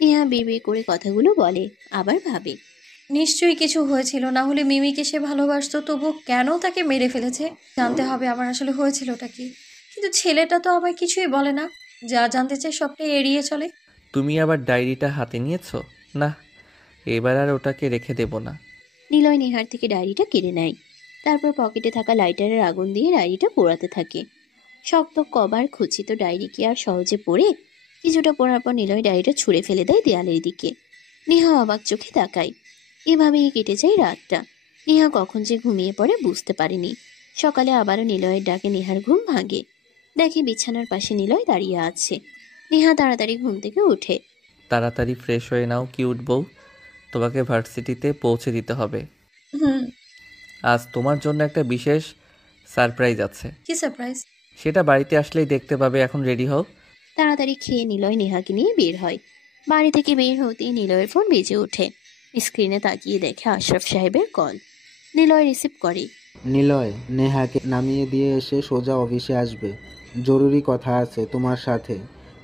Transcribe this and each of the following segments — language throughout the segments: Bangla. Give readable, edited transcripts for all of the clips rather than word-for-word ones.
নেহা বিড়বিড় করে কথাগুলো বলে, আবার ভাবে। নিশ্চয়ই কিছু হয়েছিল, না হলে মিমিকে সে ভালোবাসতো, তবু কেন তাকে মেরে ফেলেছে? জানতে হবে আমার আসলে হয়েছিলটা কি। কিন্তু ছেলেটা তো আমায় কিছুই বলে না, যা জানতে চাই সবটাই এড়িয়ে চলে। তুমি আবার ডায়েরিটা হাতে নিয়েছো? না, এবার আর ওটাকে রেখে দেব না। নিলয় নেহার থেকে ডায়েরিটা কেড়ে নেয়। তারপর পকেটে থাকা লাইটারের আগুন দিয়ে ডায়েরিটা পোড়াতে থাকে। শক্ত কভার খচিত ডায়েরি কি আর সহজে পড়ে? কিছুটা পড়ার পর নিলয় ডায়েরিটা ছুঁড়ে ফেলে দেয় দেয়ালের দিকে। নেহা অবাক চোখে তাকায়। এভাবেই কেটে যায় রাতটা। নেহা কখন যে ঘুমিয়ে পড়ে বুঝতে পারেনি। সকালে আবারও নিলয়ের ডাকে নেহার ঘুম ভাঙে। দেখে বিছানার পাশে নিলয় দাঁড়িয়ে আছে। নেহা তাড়াতাড়ি ঘুম থেকে উঠে। তাড়াতাড়ি ফ্রেশ হয়ে নাও কিউট বউ, তোমাকে ভার্সিটিতে পৌঁছে দিতে হবে। হুম। আজ তোমার জন্য একটা বিশেষ সারপ্রাইজ আছে। কি সারপ্রাইজ? সেটা বাড়িতে আসলেই দেখতে পাবে, এখন রেডি হও। তাড়াতাড়ি খেয়ে নিলয় নেহাকে নিয়ে বের হয়। বাড়ি থেকে বের হতেই নিলয়ের ফোন বেজে ওঠে। স্ক্রিনে তাকিয়ে দেখে আশরাফ সাহেবের কল। নিলয় রিসিভ করে। নিলয়, নেহাকে নামিয়ে দিয়ে এসে সোজা অফিসে আসবে। জরুরি কথা আছে তোমার সাথে।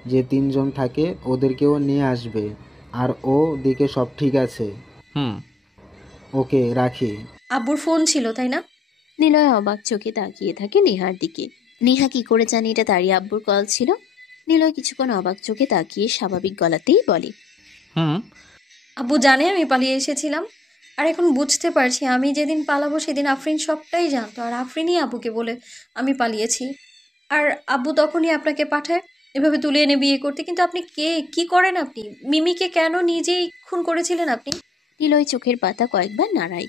যে তিনজন থাকে ওদেরকেও নিয়ে আসবে। আর ও দিকে সব ঠিক আছে? হুম। ওকে, রাখি। আব্বুর ফোন ছিল তাই না? নিলয় অবাক চোখে তাকিয়ে থাকে নেহার দিকে। নেহা কি করে জানে এটা তারই আব্বুর কল ছিল? নিলয় কিছুক্ষণ অবাক চোখে তাকিয়ে স্বাভাবিক গলাতেই বলে, হুম। আব্বু জানে আমি পালিয়ে এসেছিলাম। আর এখন বুঝতে পারছি, আমি যেদিন পালাবো সেদিন আফরিন সবটাই জানতো, আর আফরিনই আব্বুকে বলে আমি পালিয়েছি। আর আব্বু তখনই আপনাকে পাঠায় এভাবে তুলে এনে বিয়ে করতে। কিন্তু আপনি কে? কি করেন আপনি? মিমিকে কেন নিজেই খুন করেছিলেন আপনি? নিলয় চোখের পাতা কয়েকবার নাড়ায়।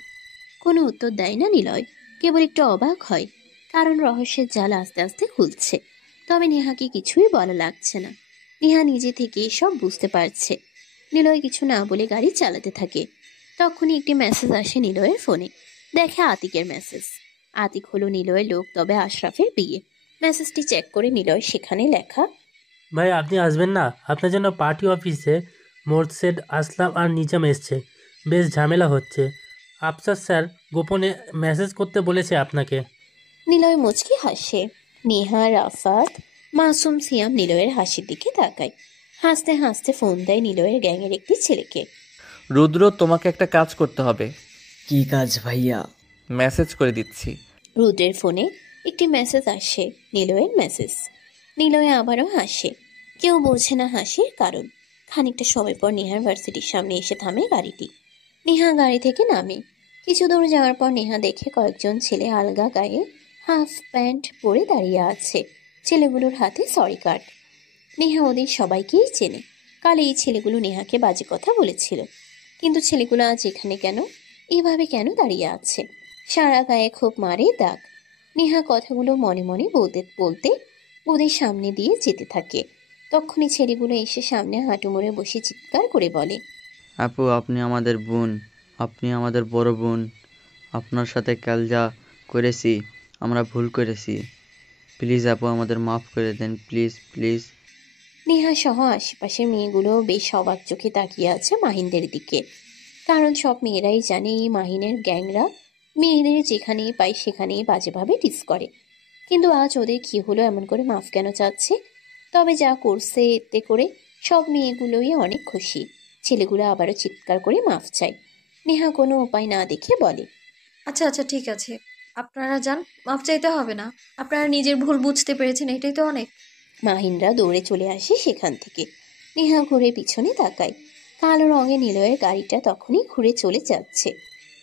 কোনো উত্তর দেয় না নিলয়, কেবল একটু অবাক হয়। কারণ রহস্যের জাল আস্তে আস্তে খুলছে। তবে নেহাকে কিছুই বলা লাগছে না। নেহা নিজে থেকে সব বুঝতে পারছে। নিলয় কিছু না বলে গাড়ি চালাতে থাকে। তখনই একটি মেসেজ আসে নিলয়ের ফোনে। দেখে আতিকের মেসেজ। আতিক হলো নিলয়ের লোক, তবে আশরাফের বিয়ে। মেসেজটি চেক করে নিলয় সেখানে লেখা, ভাই আপনি আসবেন না? আপনার জন্য পার্টি অফিসে মোরশেদ, আসলাম আর নিজাম এসছে। বেশ ঝামেলা হচ্ছে। আফসার স্যার গোপনে মেসেজ করতে বলেছে আপনাকে। নিলয় মুচকি হাসে। নেহা, রাফাত, মাসুম, সিয়াম নিলয়ের হাসির দিকে তাকায়। হাসতে হাসতে ফোন দেয় নিলয়ের গ্যাংয়ের একটি ছেলেকে। রুদ্র, তোমাকে একটা কাজ করতে হবে। কি কাজ ভাইয়া? মেসেজ করে দিচ্ছি। রুদ্রের ফোনে একটি মেসেজ আসে, নিলয়ের মেসেজ। নিলয় আবারও হাসে। কেউ বোঝে না হাসির কারণ। খানিকটা সময় পর নেহার ভার্সিটির সামনে এসে থামে গাড়িটি। নেহা গাড়ি থেকে নামে। কিছু দূর যাওয়ার পর নেহা দেখে কয়েকজন ছেলে আলগা গায়ে হাফ প্যান্ট পরে দাঁড়িয়ে আছে। ছেলেগুলোর হাতে সরি কার্ড। নেহা ওদের সবাইকেই চেনে। কাল এই ছেলেগুলো নেহাকে বাজে কথা বলেছিল। কিন্তু ছেলেগুলো আজ এখানে কেন? এভাবে কেন দাঁড়িয়ে আছে? সারা গায়ে খুব মারে দাগ। নেহা কথাগুলো মনে মনে বলতে বলতে ওদের সামনে দিয়ে যেতে থাকে। তখনই ছেলেগুলো এসে সামনে হাঁটু মুড়ে বসে চিৎকার করে বলে, আপু, আপনি আমাদের বোন, আপনি আমাদের বড় বোন। আপনার সাথে কাল যা করেছি, আমরা ভুল করেছি। প্লিজ আপু, আমাদের মাফ করে দেন, প্লিজ প্লিজ। নেহা সহ আশেপাশের মেয়েগুলো বেশ অবাক চোখে তাকিয়ে আছে মাহিনদের দিকে। কারণ সব মেয়েরাই জানে এই মাহিনের গ্যাংরা মেয়েদের যেখানেই পায় সেখানেই বাজেভাবে টিস করে। কিন্তু আজ ওদের কি হলো এমন করে মাফ কেন চাচ্ছে? তবে যা করছে এতে করে সব মেয়েগুলোই অনেক খুশি। ছেলেগুলো আবারও চিৎকার করে মাফ চায়। নেহা কোনো উপায় না দেখে বলে, আচ্ছা আচ্ছা ঠিক আছে, আপনারা যান, মাফ চাইতে হবে না। আপনারা নিজের ভুল বুঝতে পেরেছেন, এটাই তো অনেক। মাহিনরা দৌড়ে চলে আসে সেখান থেকে। নেহা ঘুরে পিছনে তাকায়। কালো রঙে নিলয়ের গাড়িটা তখনই ঘুরে চলে যাচ্ছে।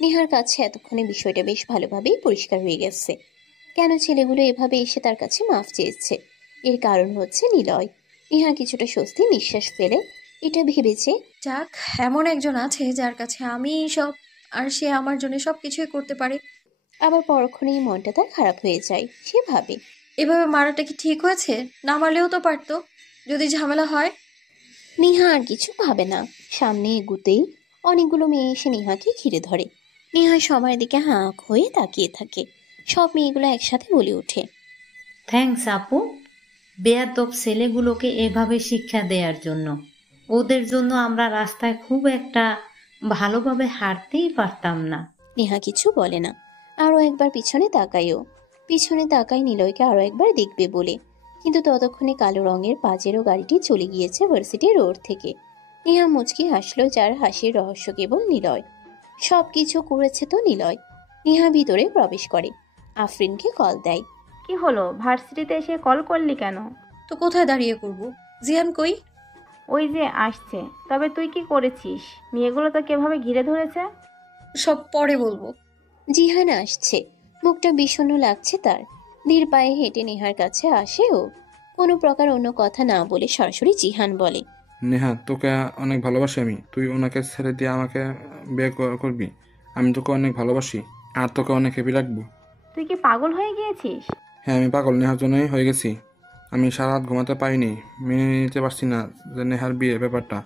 নেহার কাছে এতক্ষণে বিষয়টা বেশ ভালোভাবেই পরিষ্কার হয়ে গেছে। কেন ছেলেগুলো এভাবে এসে তার কাছে মাফ চেয়েছে? এর কারণ হচ্ছে নিলয়। নেহা কিছুটা স্বস্তি নিঃশ্বাস ফেলে এটা ভেবেছে, যাক, এমন একজন আছে যার কাছে আমি সব, আর সে আমার জন্য সব কিছুই করতে পারে। আবার পরক্ষণেই মনটা তার খারাপ হয়ে যায়। সে ভাবে, এভাবে মারাটা কি ঠিক হয়েছে? না মারলেও তো পারতো, যদি ঝামেলা হয়। নেহা আর কিছু ভাবে না। সামনে এগুতেই অনেকগুলো মেয়ে এসে নেহাকে ঘিরে ধরে। নেহা সবার দিকে হাঁ হয়ে তাকিয়ে থাকে। সব মেয়েগুলো একসাথে বলে ওঠে, থ্যাঙ্কস আপু, বেয়াদব ছেলেগুলোকে এভাবে শিক্ষা দেওয়ার জন্য। ওদের জন্য আমরা রাস্তায় খুব একটা ভালোভাবে হাঁটতেই পারতাম না। নেহা কিছু বলে না। আরও একবার পিছনে তাকায়ও। পিছনে তাকায় নিলয়কে আরো একবার দেখবে বলে, কিন্তু ততক্ষণে কালো রঙের পাজেরো গাড়িটি চলে গিয়েছে ভার্সিটি রোড থেকে। নেহা মুচকি হাসলো, যার হাসির রহস্য কেবল নিলয়। সবকিছু করেছে তো নিলয়। নেহা ভিতরে প্রবেশ করে, আফরিনকে কল দেয়। কি হলো, ভার্সিটিতে এসে কল করলি কেন? তো কোথায় দাঁড়িয়ে করব? জিহান কই? ওই যে আসছে। তবে তুই কি করেছিস? মেয়েগুলো তো কিভাবে ঘিরে ধরেছে। সব পরে বলবো। জিহান আসছে, মুখটা বিষণ্ণ লাগছে তার। ধীর পায়ে হেঁটে নেহার কাছে আসে ও। কোনো প্রকার অন্য কথা না বলে সরাসরি জিহান বলে, নেহা, তোকে অনেক ভালোবাসি আমি। তুই ওনাকে ছেড়ে দিয়ে আমাকে বিয়ে করবি? আমি তোকে অনেক ভালোবাসি আর তোকে অনেক হ্যাপি রাখবো। তুই কি পাগল হয়ে গিয়েছিস? হ্যাঁ, আমি পাগল নেহার জন্যই হয়ে গেছি। আমি সারা রাত ঘুমাতে পারিনি, মেনে নিতে পারছি না যে নেহার বিয়ে ব্যাপারটা।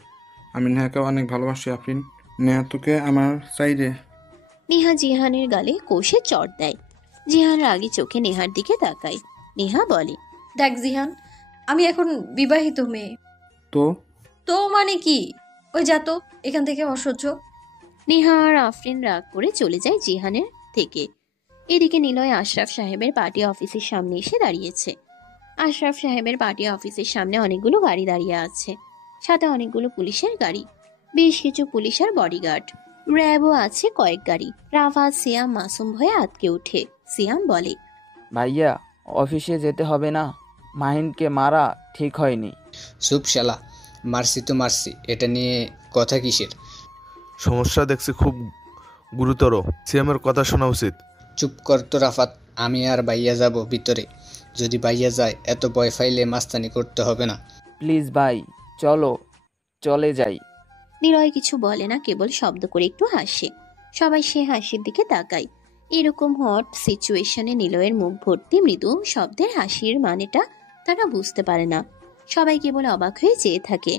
আমি নেহাকে অনেক ভালোবাসি আফরিন। নেহা, তোকে আমার চাই রে। নেহা জিহানের গালে কষে চড় দেয়। জিহান রাগী চোখে নেহার দিকে তাকায়। নেহা বলে, দেখ জিহান, আমি এখন বিবাহিত মেয়ে। তো তো মানে কি? ওই যা তো এখান থেকে, অসহ্য। নেহা আর আফরিন রাগ করে চলে যায় জিহানের থেকে। এদিকে নিলয় আশরাফ সাহেবের পার্টি অফিসের সামনে এসে দাঁড়িয়েছে। আশরাফ সাহেবের পার্টি অফিসের সামনে অনেকগুলো গাড়ি দাঁড়িয়ে আছে, সাথে অনেকগুলো পুলিশের গাড়ি, বেশ কিছু পুলিশ আর বডিগার্ড। র্যাবও আছে কয়েক গাড়ি। রাফাত সিয়াম মাসুম ভয়ে আটকে ওঠে। সিয়াম বলে, ভাইয়া, অফিসে যেতে হবে না। মাহিনকে মারা ঠিক হয়নি। চুপ শালা, মারছি তো মারছি, এটা নিয়ে কথা কিসের? সমস্যা দেখছি খুব গুরুতর। সিএমের কথা শোনা উচিত। চুপ কর তো রাফাত, আমি আর ভাইয়া যাব ভিতরে। যদি ভাইয়া যায় এত ভয় ফাইলে মাস্তানি করতে হবে না। প্লিজ ভাই, চলো, চলে যাই। নিলয় কিছু বলে না, কেবল শব্দ করে একটু হাসে। সবাই সে হাসির দিকে তাকায়। এরকম হট সিচুয়েশনে নিলয়ের মুখ ভর্তি মৃদু শব্দের হাসির মানেটা তারা বুঝতে পারে না। সবাই কেবল অবাক হয়ে চেয়ে থাকে।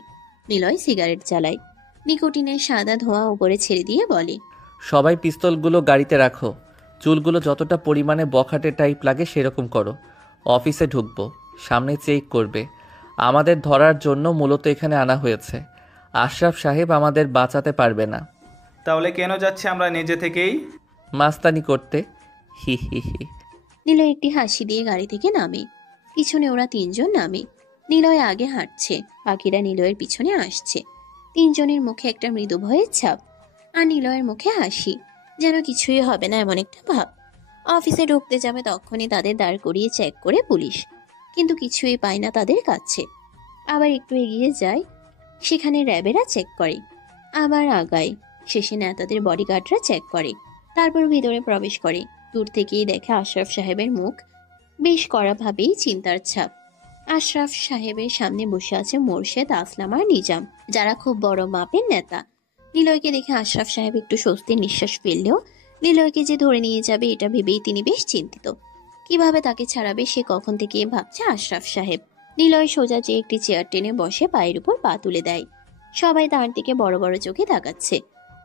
নিলয় সিগারেট জ্বালায়, নিকোটিনের সাদা ধোঁয়া উপরে ছেড়ে দিয়ে বলে, সবাই পিস্তলগুলো গাড়িতে রাখো। চুলগুলো যতটা পরিমাণে বখাটে টাইপ লাগে সেরকম করো। অফিসে ঢুকবো, সামনে চেক করবে। আমাদের ধরার জন্য মূলত এখানে আনা হয়েছে। আশরাফ সাহেব আমাদের বাঁচাতে পারবে না। তাহলে কেন যাচ্ছে আমরা নিজে থেকেই? মাস্তানি করতে। হি হি হি। নিলয় একটি হাসি দিয়ে গাড়ি থেকে নামে। পিছনে ওরা তিনজন নামে। নিলয় আগে হাঁটছে, বাকিরা নিলয়ের পিছনে আসছে। তিনজনের মুখে একটা মৃদু ভয়ের ছাপ, আর নিলয়ের মুখে হাসি, যেন কিছুই হবে না এমন একটা ভাব। অফিসে ঢুকতে যাবে তখনই তাদের দাঁড় করিয়ে চেক করে পুলিশ, কিন্তু কিছুই পায় না তাদের কাছে। আবার একটু এগিয়ে যায়, সেখানে র্যাবেরা চেক করে। আবার আগায়, শেষে নেতাদের বডিগার্ডরা চেক করে। তারপর ভিতরে প্রবেশ করে। দূর থেকেই দেখে আশরাফ সাহেবের মুখ, বেশ কড়াভাবেই চিন্তার ছাপ। আশরাফ সাহেবের সামনে বসে আছে মোরশেদ, আসলাম আর নিজাম, যারা খুব বড় মাপের নেতা। নিলয়কে দেখে আশরাফ সাহেব একটু স্বস্তির নিঃশ্বাস ফেললেও নিলয়কে যে ধরে নিয়ে যাবে এটা ভেবেই তিনি বেশ চিন্তিত। কিভাবে তাকে ছাড়াবে সে কখন থেকে ভাবছে আশরাফ সাহেব। নিলয় সোজা যে একটি চেয়ার টেনে বসে পায়ের উপর পা তুলে দেয়। সবাই তার দিকে বড় বড় চোখে তাকাচ্ছে।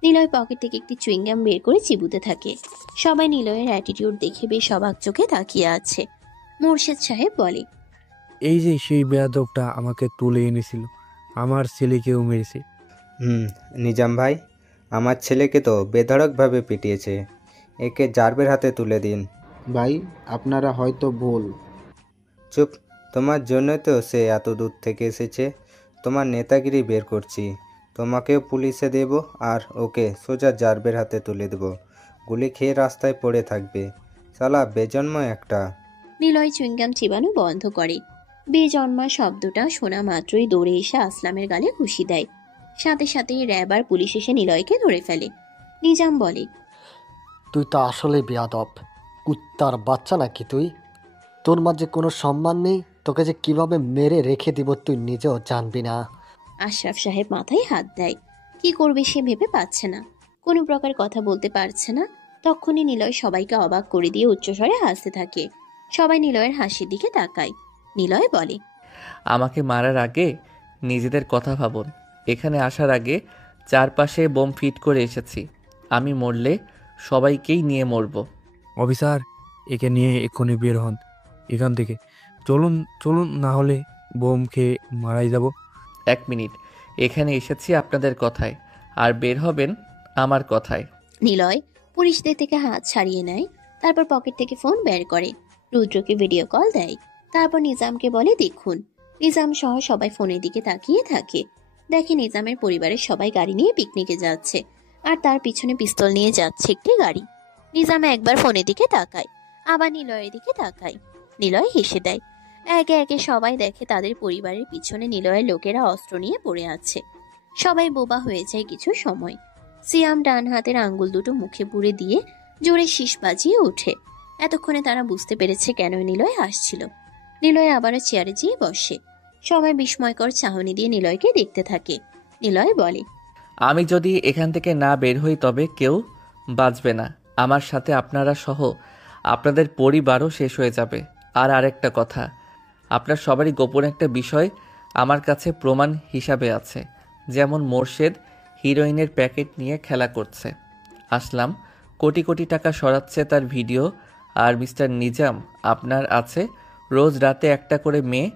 নিলয় পকেট থেকে একটি চুইংগাম বের করে চিবুতে থাকে। সবাই নিলয়ের অ্যাটিটিউড দেখে বেশ অবাক চোখে তাকিয়ে আছে। মোরশেদ সাহেব বলে, এই যে সেই বেয়াদবটা আমাকে তুলে এনেছিল, আমার ছেলেকেও মেরেছে। নিজাম ভাই, আমার ছেলেকে তো বেধড়কভাবে পিটিয়েছে। একে জারবের হাতে তুলে দিন। ভাই, আপনারা হয়তো ভুল। চুপ, তোমার জন্যই তো সে এত দূর থেকে এসেছে। তোমার নেতাগিরি বের করছি। তোমাকেও পুলিশে দেব আর ওকে সোজা জারবের হাতে তুলে দেব। গুলি খেয়ে রাস্তায় পড়ে থাকবে। শালা বেজন্ম একটা। নিলয় চুইংগাম চিবানো বন্ধ করে। বেজন্মা শব্দটা শোনা মাত্রই দৌড়ে এসে আসলামের গালে ঘুষি দেয়। সাথে সাথেই র্যাব আর পুলিশ এসে নিলয়কে ধরে ফেলে। নিজাম বলে, তুই তো আসলে বেয়াদব, কুত্তার বাচ্চা নাকি তুই? তোর মাঝে কোনো সম্মান নেই। তোকে যে কিভাবে মেরে রেখে দিব তুই নিজেও জানবি না। আশরাফ সাহেব মাথায় হাত দেয়। কি করবে সে ভেবে পাচ্ছে না, কোনো প্রকার কথা বলতে পারছে না। তখনই নিলয় সবাইকে অবাক করে দিয়ে উচ্চস্বরে হাসতে থাকে। সবাই নিলয়ের হাসির দিকে তাকায়। নিলয় বলে, আমাকে মারার আগে নিজেদের কথা ভাবুন। এখানে আসার আগে চারপাশে বোম ফিট করে এসেছি। আমি মরলে সবাইকেই নিয়ে মরব। অফিসার, একে নিয়ে এক্ষুনি বের হন এখান থেকে। চলুন চলুন, না হলে বোম খেয়ে মারাই যাব। 1 মিনিট, এখানে এসেছি আপনাদের কথায়, আর বের হবেন আমার কথায়। নিলয় পুলিশদের থেকে হাত ছাড়িয়ে নেয়। তারপর পকেট থেকে ফোন বের করে। রুদ্রকে ভিডিও কল দেয়। তারপর নিজামকে বলে দেখুন। নিজাম সহ সবাই ফোনের দিকে তাকিয়ে থাকে। দেখে নিজামের পরিবারের সবাই গাড়ি নিয়ে পিকনিকে যাচ্ছে, আর তার পিছনে পিস্তল নিয়ে যাচ্ছে একটি গাড়ি। নিজাম একবার ফোনের দিকে তাকায়, আবার নিলয়ের দিকে তাকায়। নিলয় হেসে দেয়। একে একে সবাই দেখে তাদের পরিবারের পিছনে নিলয়ের লোকেরা অস্ত্র নিয়ে পড়ে আছে। সবাই বোবা হয়ে যায় কিছু সময়। সিয়াম ডান হাতের আঙ্গুল দুটো মুখে পুরে দিয়ে জোরে শীষ বাজিয়ে ওঠে। এতক্ষণে তারা বুঝতে পেরেছে কেন নিলয় আসছিল। নিলয় আবারও চেয়ারে যেয়ে বসে। সবাই বিস্ময়কর চাহনি দিয়ে নিলয়কে দেখতে থাকে। নিলয় বলে, আমি যদি এখান থেকে না বের হই তবে কেউ বাঁচবে না। আমার সাথে আপনারা সহ আপনাদের পরিবারও শেষ হয়ে যাবে। আর আরেকটা কথা, আপনার সবারই গোপন একটা বিষয় আমার কাছে প্রমাণ হিসাবে আছে। যেমন মোর্শেদ হিরোইনের প্যাকেট নিয়ে খেলা করছে, আসলাম কোটি কোটি টাকা সরাচ্ছে তার ভিডিও, আর মিস্টার নিজাম আপনার আছে রোজ রাতে একটা করে মেয়ে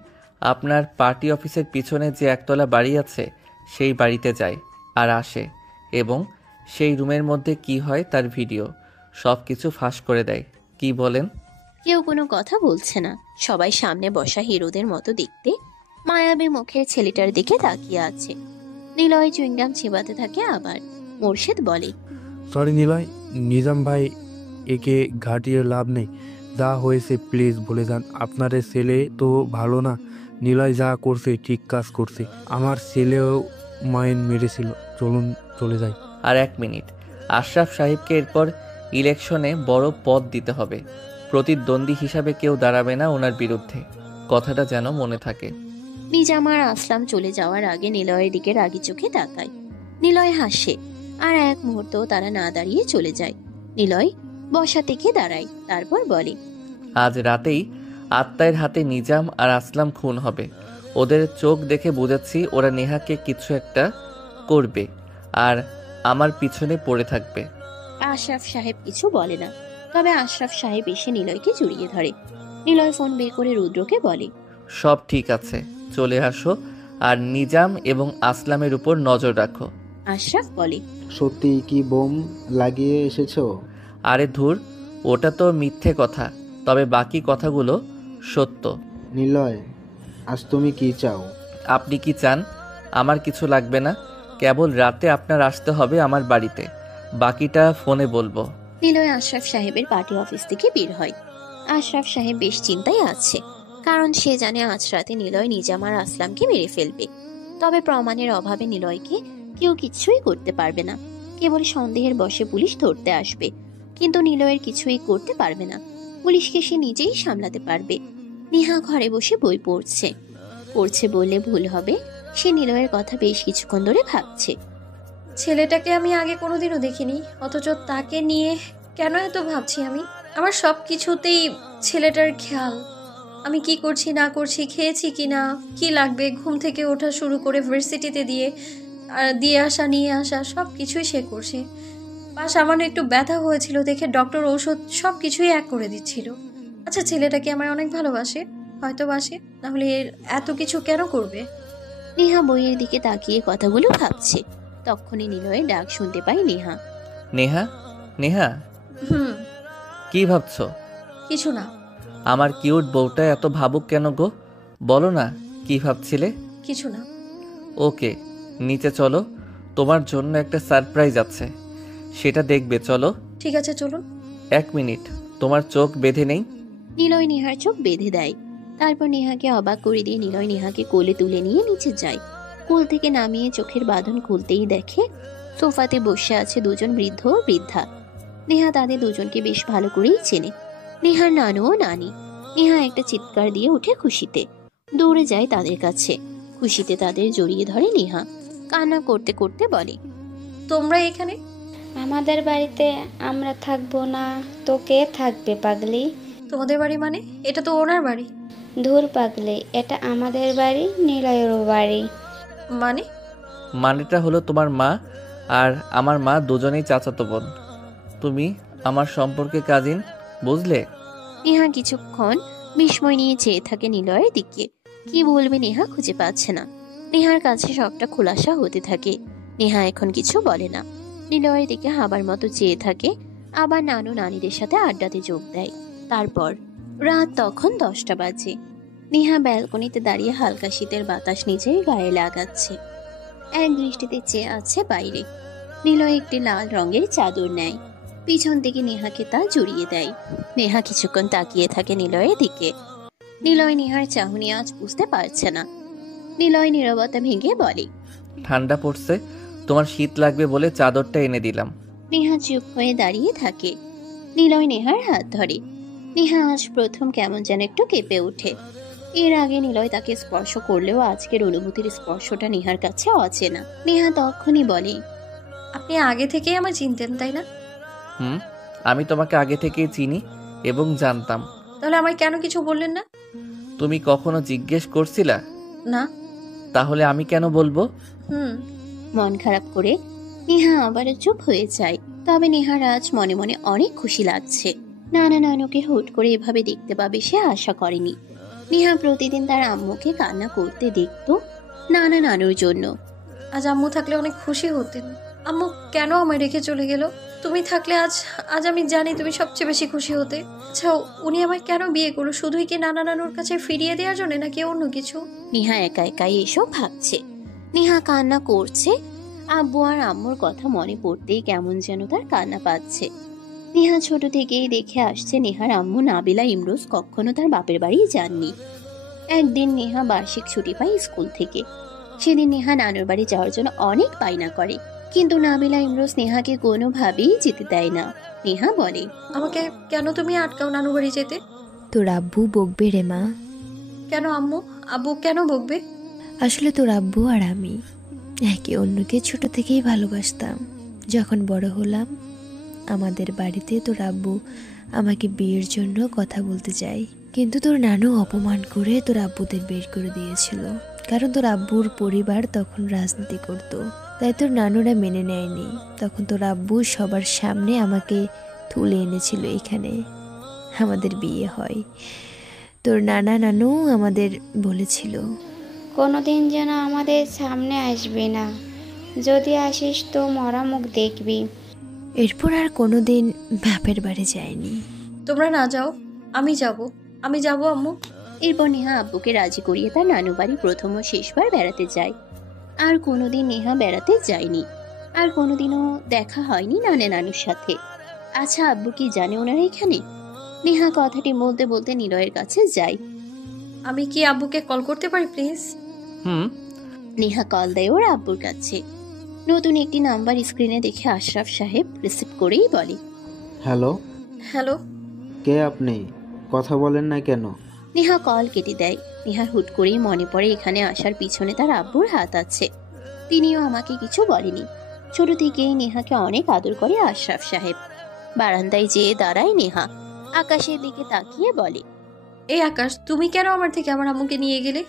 আপনার পার্টি অফিসের পিছনে যে একতলা বাড়ি আছে সেই বাড়িতে যায় আর আসে, এবং সেই রুমের মধ্যে কি হয় তার ভিডিও সব কিছু ফাঁস করে দেয়। কি বলেন? কেউ কোনো কথা বলছে না। সবাই সামনে বসা হিরোদের মতো দেখতে মায়াবী মুখের ছেলেটার দিকে তাকিয়ে আছে। নিলয় চুইংগাম চিবাতে থাকে। আবার মোর্শেদ বলে, সরি নিলয়, নিজাম ভাই, একে ঘাটিয়ে লাভ নেই। যা হয়েছে প্লিজ বলে যান। আপনাদের ছেলে তো ভালো না। নিলয় যা করছে ঠিক কাজ করছে। আমার ছেলেও মাইন্ড মেরেছিল। চলুন চলে যাই। আর এক মিনিট, আশরাফ সাহেবকে এরপর ইলেকশনে বড় পদ দিতে হবে। প্রতিদ্বন্দ্বী হিসাবে কেউ দাঁড়াবে না ওনার বিরুদ্ধে, কথাটা যেন মনে থাকে। নিজাম আর আসলাম চলে যাওয়ার আগে নিলয়ের দিকে রাগি চোখে তাকায়। নিলয় হাসে, আর এক মুহূর্তও তারা না দাঁড়িয়ে চলে যায়। নিলয় বসা থেকে দাঁড়ায়, তারপর বলে, আজ রাতেই আত্মায়ের হাতে নিজাম আর আসলাম খুন হবে। ওদের চোখ দেখে বুঝেছি ওরা নেহাকে কিছু একটা করবে আর আমার পিছনে পড়ে থাকবে। আশরাফ সাহেব কিছু বলে না, তবে আশরাফ সাহেব এসে নিলয়কে জড়িয়ে ধরে। নিলয় ফোন বের করে রুদ্রকে বলে, সব ঠিক আছে, চলে আসো আর নিজাম এবং আসলামের উপর নজর রাখো। আশরাফ বলে, সত্যি কি বোম লাগিয়ে এসেছো? আরে ধুর, ওটা তো মিথ্যে কথা, তবে বাকি কথাগুলো সত্য। নিলয়, আজ তুমি কি চাও? আপনি কি চান? আমার কিছু লাগবে না, কেবল রাতে আপনার আসতে হবে আমার বাড়িতে, বাকিটা ফোনে বলবো। নিলয় আশরাফ সাহেবের পার্টি অফিস থেকে বের হয়। আশরাফ সাহেব বেশ চিন্তায় আছে, কারণ সে জানে আজ রাতে নিলয় নিজাম আর আসলামকে মেরে ফেলবে। তবে প্রমাণের অভাবে নিলয়কে কেউ কিছুই করতে পারবে না। কেবল সন্দেহের বশে পুলিশ ধরতে আসবে, কিন্তু নিলয়ের কিছুই করতে পারবে না। পুলিশকে সে নিজেই সামলাতে পারবে। নেহা ঘরে বসে বই পড়ছে বললে ভুল হবে। সে নিলয়ের কথা বেশ কিছুক্ষণ ধরে ভাবছে। ছেলেটাকে আমি আগে কোনোদিনও দেখিনি, অথচ তাকে নিয়ে কেন এত ভাবছি আমি। আমার সব কিছুতেই ছেলেটার খেয়াল। আমি কি করছি না করছি, খেয়েছি কি না, কি লাগবে, ঘুম থেকে ওঠা শুরু করে ভার্সিটিতে দিয়ে আসা নিয়ে আসা সব কিছুই সে করছে। পা সামান্য একটু ব্যথা হয়েছিল দেখে ডক্টর ঔষধ সব কিছুই এক করে দিচ্ছিল। আচ্ছা, ছেলেটাকে আমার অনেক ভালোবাসে, হয়তো বাসে, নাহলে এর এত কিছু কেন করবে? নেহা বইয়ের দিকে তাকিয়ে কথাগুলো ভাবছে। তখনই নিলয়ের ডাক শুনতে পাই নেহা। নেহা, নেহা, কি ভাবছো? কিছু না। আমার কিউট বউটা এত ভাবুক কেন গো? বলো না কি ভাবছিলে? কিছু না। ওকে, নিচে চলো, তোমার জন্য একটা সারপ্রাইজ আছে, সেটা দেখবে। চলো। ঠিক আছে, চলুন। এক মিনিট, তোমার চোখ বেঁধে নেই। নিলয় নেহার চোখ বেঁধে দেয়। তারপর নেহাকে অবাক করে দিয়ে নিলয় নেহাকে কোলে তুলে নিয়ে নিচে যায়। কোল থেকে নামিয়ে চোখের বাঁধন খুলতেই দেখে সোফাতে বসে আছে দুজন বৃদ্ধ ও বৃদ্ধা। নেহা তাদের দুজনকে বেশ ভালো করেই চেনে। নেহার নানু ও নানি। নেহা একটা চিৎকার দিয়ে উঠে খুশিতে দৌড়ে যায় তাদের কাছে। খুশিতে তাদের জড়িয়ে ধরে নেহা। কান্না করতে করতে বলে, তোমরা এখানে? আমাদের বাড়িতে আমরা থাকবো না তো কে থাকবে পাগলি? তোমাদের বাড়ি মানে? এটা তো ওনার বাড়ি। ধুর পাগলি, এটা আমাদের বাড়ি, নিলয়েরও বাড়ি। মানে? মানেটা হলো তোমার মা আর আমার মা দুজনেই চাচাতো বোন। তুমি আমার সম্পর্কে কাজিন, বুঝলে? নেহা কিছুক্ষণ বিস্ময় নিয়ে চেয়ে থাকে নিলয়ের দিকে। কি বলবে নেহা খুঁজে পাচ্ছে না। নেহার কাছে সবটা খোলাসা হতে থাকে। নেহা এখন কিছু বলে না। নিলয়ের দিকে হাবার মতো চেয়ে থাকে, আবার নানু নানিদের সাথে আড্ডাতে যোগ দেয়। তারপর রাত তখন 10টা বাজে। নেহা ব্যালকনিতে দাঁড়িয়ে হালকা শীতের বাতাস নিজের গায়ে লাগাচ্ছে। এক দৃষ্টিতে চেয়ে আছে বাইরে। নিলয় একটি লাল রঙের চাদর নেয়, পিছন থেকে নেহাকে তা জড়িয়ে দেয়। নেহা কিছুক্ষণ তাকিয়ে থাকে নিলয়ের দিকে। নিলয় নেহার চাহনি আজ বুঝতে পারছে না। নিলয় নীরবতা ভেঙে বলে, ঠান্ডা পড়ছে, তোমার শীত লাগবে বলে চাদরটা এনে দিলাম। নেহা চুপ হয়ে দাঁড়িয়ে থাকে। নিলয় নেহার হাত ধরে। নেহা আজ প্রথম কেমন যেন একটু কেঁপে ওঠে। এর আগে নিলয় তাকে স্পর্শ করলেও আজকের অনুভূতির স্পর্শটা নেহার কাছে অচেনা। নেহা তখনই বলে, আপনি আগে থেকেই আমার চিনতেন তাই না? আমি তোমাকে আগে থেকেই চিনি এবং জানতাম। তাহলে আমায় কেন কিছু বললেন না? তুমি কখনো জিজ্ঞেস করছিলা? না। তাহলে আমি কেন বলবো? মন খারাপ করে নেহা আবারও চুপ হয়ে যায়। তবে নেহার আজ মনে মনে অনেক খুশি লাগছে। নানা নানুকে হুট করে এভাবে দেখতে পাবে সে আশা করেনি। নেহা প্রতিদিন তার আম্মুকে কান্না করতে দেখতো নানা নানুর জন্য। আজ আম্মু থাকলে অনেক খুশি হতেন। আম্মু কেন আমায় রেখে চলে গেল? তুমি থাকলে আজ আমি জানি তুমি সবচেয়ে বেশি খুশি হতে। আচ্ছা, উনি আমায় কেন বিয়ে করলো? শুধুই কি নানা নানুর কাছে ফিরিয়ে দেওয়ার জন্য, নাকি অন্য কিছু? নেহা একা একাই এসব ভাবছে। নেহা কান্না করছে। আব্বু আর আম্মুর কথা মনে পড়তেই কেমন যেন তার কান্না পাচ্ছে। নেহা ছোট থেকেই দেখে আসছে নেহার আম্মু নাবিলা ইমরোজ কখনো তার বাপের বাড়ি যাননি। একদিন নেহা বার্ষিক ছুটি পায় স্কুল থেকে। সেদিন নেহা নানুর বাড়ি যাওয়ার জন্য অনেক বায়না করে, কিন্তু নাবিলা ইমরোজ নেহাকে কোনোভাবেই যেতে দেয় না। নেহা বলে, আমাকে কেন তুমি আটকাও নানু বাড়ি যেতে? তোর আব্বু বকবে রে মা। কেন আম্মু? আব্বু কেন বকবে? আসলে তোর আব্বু আর আমি একে অন্যকে ছোট থেকেই ভালোবাসতাম। যখন বড় হলাম আমাদের বাড়িতে তোর আব্বু আমাকে বিয়ের জন্য কথা বলতে চাই, কিন্তু তোর নানু অপমান করে তোর আব্বুদের বের করে দিয়েছিল। কারণ তোর আব্বুর পরিবার তখন রাজনীতি করত, তাই তোর নানুরা মেনে নেয়নি। তখন তোর আব্বু সবার সামনে আমাকে তুলে এনেছিল এখানে। আমাদের বিয়ে হয়। তোর নানা নানু আমাদের বলেছিল কোনোদিন যেন আমাদের সামনে আসবি না, যদি আসিস তো মরা মুখ দেখবি। এরপর আর কোনোদিন বাপের বাড়ি যায়নি। তোমরা না যাও, আমি যাব আম্মু। এরপর নেহা আব্বুকে রাজি করিয়ে তার নানু বাড়ি প্রথম ও শেষবার বেড়াতে যায়। আর কোনোদিন নেহা বেড়াতে যায়নি। আর কোনোদিনও দেখা হয়নি নানা নানুর সাথে। আচ্ছা, আব্বু কি জানে ওনারা এখানে? নেহা কথাটি বলতে বলতে নিলয়ের কাছে যায়। আমি কি আব্বুকে কল করতে পারি প্লিজ? নেহা কল দেয় ওর আব্বুর কাছে। নতুন একটি নাম্বার স্ক্রিনে দেখে আশরাফ সাহেব রিসিভ করেই বলে, হ্যালো। হ্যালো, কে আপনি? কথা বলেন না কেন? নেহা কল কেটে দেয়। নেহার হুট করেই মনে পড়ে এখানে আসার পিছনে তার আব্বুর হাত আছে। তিনিও আমাকে কিছু বলেনি। ছোট থেকেই নেহাকে অনেক আদর করে আশরাফ সাহেব। বারান্দায় যেয়ে দাঁড়ায় নেহা, আকাশের দিকে তাকিয়ে বলে, এই আকাশ, তুমি কেন আমার থেকে আমার আম্মুকে নিয়ে গেলে?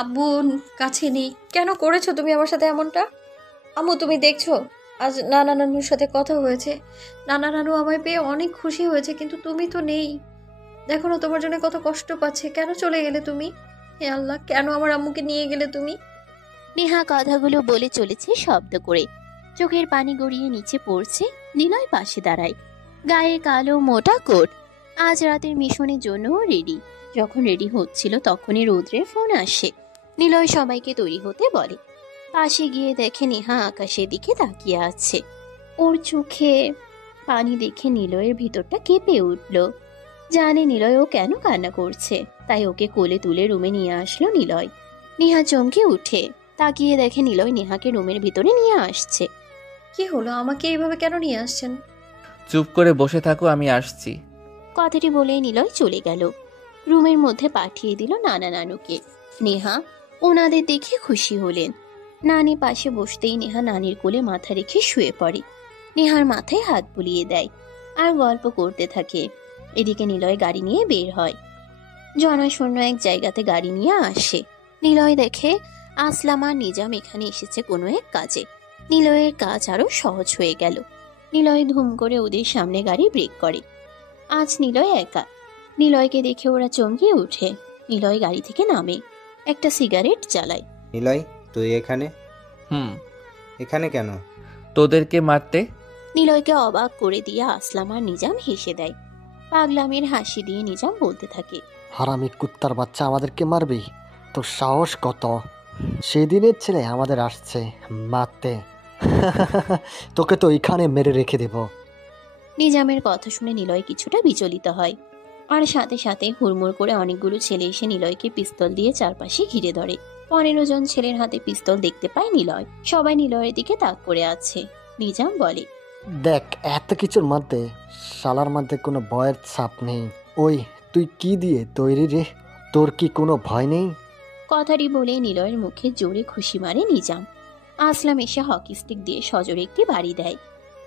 আব্বু কাছে নেই, কেন করেছো তুমি আমার সাথে এমনটা? আম্মু তুমি দেখছো আজ নানা নানুর সাথে কথা হয়েছে। নানা নানু আমায় পেয়ে অনেক খুশি হয়েছে, কিন্তু তুমি তো নেই। দেখো না তোমার জন্য কত কষ্ট পাচ্ছে। কেন চলে গেলে তুমি? হে আল্লাহ, কেন আমার আম্মুকে নিয়ে গেলে তুমি? নেহা কথাগুলো বলে চলেছে শব্দ করে। চোখের পানি গড়িয়ে নিচে পড়ছে। নিলয় পাশে দাঁড়ায়। গায়ে কালো মোটা কোট। আজ রাতের মিশনের জন্য রেডি। যখন রেডি হচ্ছিল তখনই রৌদ্রের ফোন আসে। নিলয় সবাইকে তৈরি হতে বলে। পাশে গিয়ে দেখে নেহা আকাশের দিকে তাকিয়ে আছে। ওর চোখে পানি দেখে নিলয়ের ভিতরটা কেঁপে উঠল। জানে নিলয় ও কেন কান্না করছে, তাই ওকে কোলে তুলে রুমে নিয়ে আসলো নিলয়। নেহা চমকে উঠে তাকিয়ে দেখে নিলয় নেহাকে রুমের ভিতরে নিয়ে আসছে। কি হলো? আমাকে এইভাবে কেন নিয়ে আসছেন? চুপ করে বসে থাকো, আমি আসছি। কথাটি বলেই নিলয় চলে গেল। রুমের মধ্যে পাঠিয়ে দিল নানা নানুকে। নেহা ওনাদের দেখে খুশি হলেন। নানি পাশে বসতেই নেহা নানির কোলে মাথা রেখে শুয়ে পড়ে। নেহার মাথায় হাত বুলিয়ে দেয় আর গল্প করতে থাকে। এদিকে নিলয় গাড়ি নিয়ে বের হয়। জনশূন্য এক জায়গাতে গাড়ি নিয়ে আসে। নিলয় দেখে আসলাম আর নিজাম এখানে এসেছে কোনো এক কাজে। নিলয়ের কাজ আরো সহজ হয়ে গেল। নিলয় ধুম করে ওদের সামনে গাড়ি ব্রেক করে। আজ নিলয় একা। নিলয়কে দেখে ওরা চমকে উঠে। নিলয় গাড়ি থেকে নামে, একটা সিগারেট জ্বালায়। নিলয়, তুই এখানে? এখানে কেন? তোদেরকে মারতে। নিলয়কে অবাক করে দিয়ে আসলাম আর নিজাম হেসে দেয়। পাগলামের হাসি দিয়ে নিজাম বলতে থাকে, হারামি কুত্তার বাচ্চা, আমাদেরকে মারবি? তোর সাহস কত? সেদিনের ছেলে আমাদের আসছে মারতে। তোকে তো এখানে মেরে রেখে দেব। নিজামের কথা শুনে নিলয় কিছুটা বিচলিত হয়, আর সাথে সাথে হুড়মুড় করে অনেকগুলো ছেলে এসে নিলয়কে পিস্তল দিয়ে চারপাশে ঘিরে ধরে। 15 জন ছেলের হাতে পিস্তল দেখতে পায় নিলয়। সবাই নিলয়ের দিকে তাক করে আছে। নিজাম বলে, দেখ, এত কিছুর মধ্যে শালার মধ্যে কোনো ভয়ের ছাপ নেই। ওই তুই কি দিয়ে তৈরি রে? তোর কি কোনো ভয় নেই? কথাটি বলে নিলয়ের মুখে জোরে খুশি মারে নিজাম। আসলাম এসে হকি স্টিক দিয়ে সজোরে একটি বাড়ি দেয়।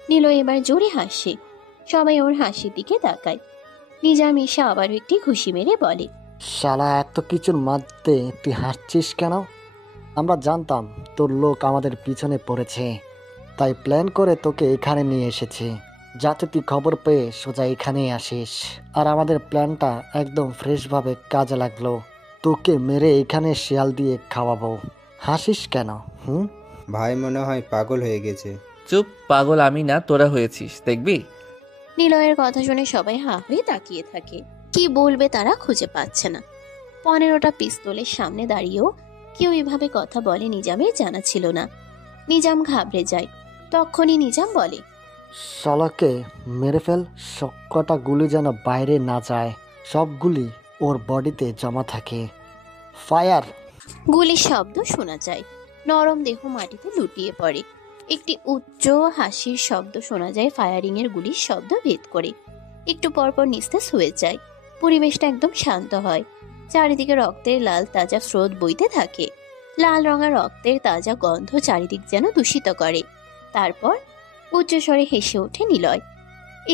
নিলয় এবার জোরে হাসে। সবাই ওর হাসির দিকে তাকায়। নিজাম এসে আবারও একটি খুশি মেরে বলে, শালা, এত কিছুর মধ্যে তুই হাসছিস কেন? আমরা জানতাম তোর লোক আমাদের পিছনে পড়েছে, তাই প্ল্যান করে তোকে এখানে নিয়ে এসেছি, যাতে তুই খবর পেয়ে সোজা এখানেই আসিস। আর আমাদের প্ল্যানটা একদম ফ্রেশভাবে কাজে লাগলো। তোকে মেরে এখানে শিয়াল দিয়ে খাওয়াবো। হাসিস কেন? ভাই মনে হয় পাগল হয়ে গেছে। চুপ, পাগল আমি না, তোরা হয়েছিস, দেখবি। নিলয়ের কথা শুনে সবাই হা হয়ে তাকিয়ে থাকে। কি বলবে তারা খুঁজে পাচ্ছে না। 15টা পিস্তলের সামনে দাঁড়িয়েও কেউ এভাবে কথা বলে নিজামের জানা ছিল না। নিজাম ঘাবড়ে যায়। তখনই নিজাম বলে, শালাকে মেরে ফেল, সবকটা গুলি যেন বাইরে না যায়। সব গুলি ওর বডিতে জমা থাকে। ফায়ার! গুলির শব্দ শোনা যায়। নরম দেহ মাটিতে লুটিয়ে পড়ে। একটি উচ্চ হাসির শব্দ শোনা যায় ফায়ারিং এর গুলির শব্দ ভেদ করে। একটু পরপর নিস্তেজ হয়ে যায়। পরিবেশটা একদম শান্ত হয়। চারিদিকে রক্তের লাল তাজা স্রোত বইতে থাকে। লাল রঙা রক্তের তাজা গন্ধ চারিদিক যেন দূষিত করে। তারপর উচ্চস্বরে হেসে ওঠে নিলয়।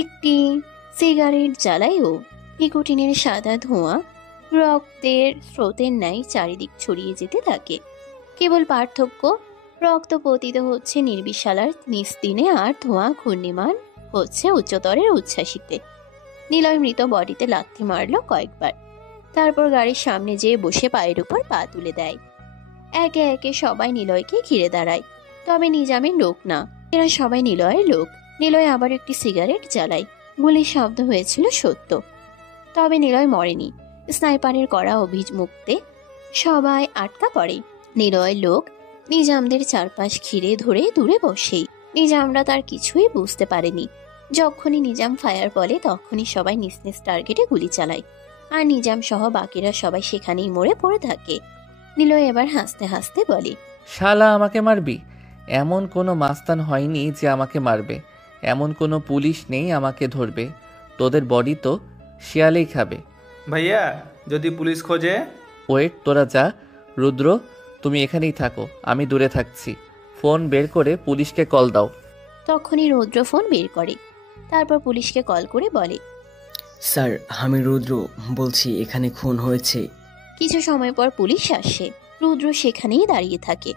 একটি সিগারেট জ্বালায় ও। নিকোটিনের সাদা ধোঁয়া রক্তের স্রোতের ন্যায় চারিদিক ছড়িয়ে যেতে থাকে। কেবল পার্থক্য, রক্ত পতিত হচ্ছে নির্বিশালার নিস্তিনে, আর ধোঁয়া ঘূর্ণিমান হচ্ছে উচ্চতরের উচ্ছ্বাসিতে। নিলয় মৃত বডিতে লাথি মারল কয়েকবার। তারপর গাড়ির সামনে যেয়ে বসে পায়ের উপর পা তুলে দেয়। একে একে সবাই নিলয়কে ঘিরে দাঁড়ায়। তবে নিজামের লোক না, এরা সবাই নিলয়ের লোক। নিলয় আবার একটি সিগারেট জ্বালায়। গুলির শব্দ হয়েছিল সত্য, তবে নিলয় মরেনি। স্নাইপারের করা অভিমুক্তে সবাই আটকা পড়ে। নিলয়ের লোক নিজামদের চারপাশ ঘিরে ধরে দূরে বসেই। নিজামরা তার কিছুই বুঝতে পারেনি। যখনই নিজাম ফায়ার বলে তখনই সবাই নিজ নিজ টার্গেটে গুলি চালায়, আর নিজাম সহ বাকিরা সবাই সেখানেই মরে পড়ে থাকে। নিলয় এবার হাসতে হাসতে বলে, শালা আমাকে মারবি? এমন কোনো মাস্তান হয়নি যে আমাকে মারবে। এমন কোনো পুলিশ নেই আমাকে ধরবে। তোদের বডি তো শিয়ালেই খাবে। ভাইয়া, যদি পুলিশ খোঁজে? ওয়েট, তোরা যা। রুদ্র, তুমি এখানেই থাকো, আমি দূরে থাকছি। ফোন বের করে পুলিশকে কল দাও। তখনই রুদ্র ফোন বের করে। তারপর পুলিশকে কল করে বলে, স্যার, আমি রুদ্র বলছি, এখানে খুন হয়েছে। কিছু সময় পর পুলিশ আসে। রুদ্র সেখানেই দাঁড়িয়ে থাকে।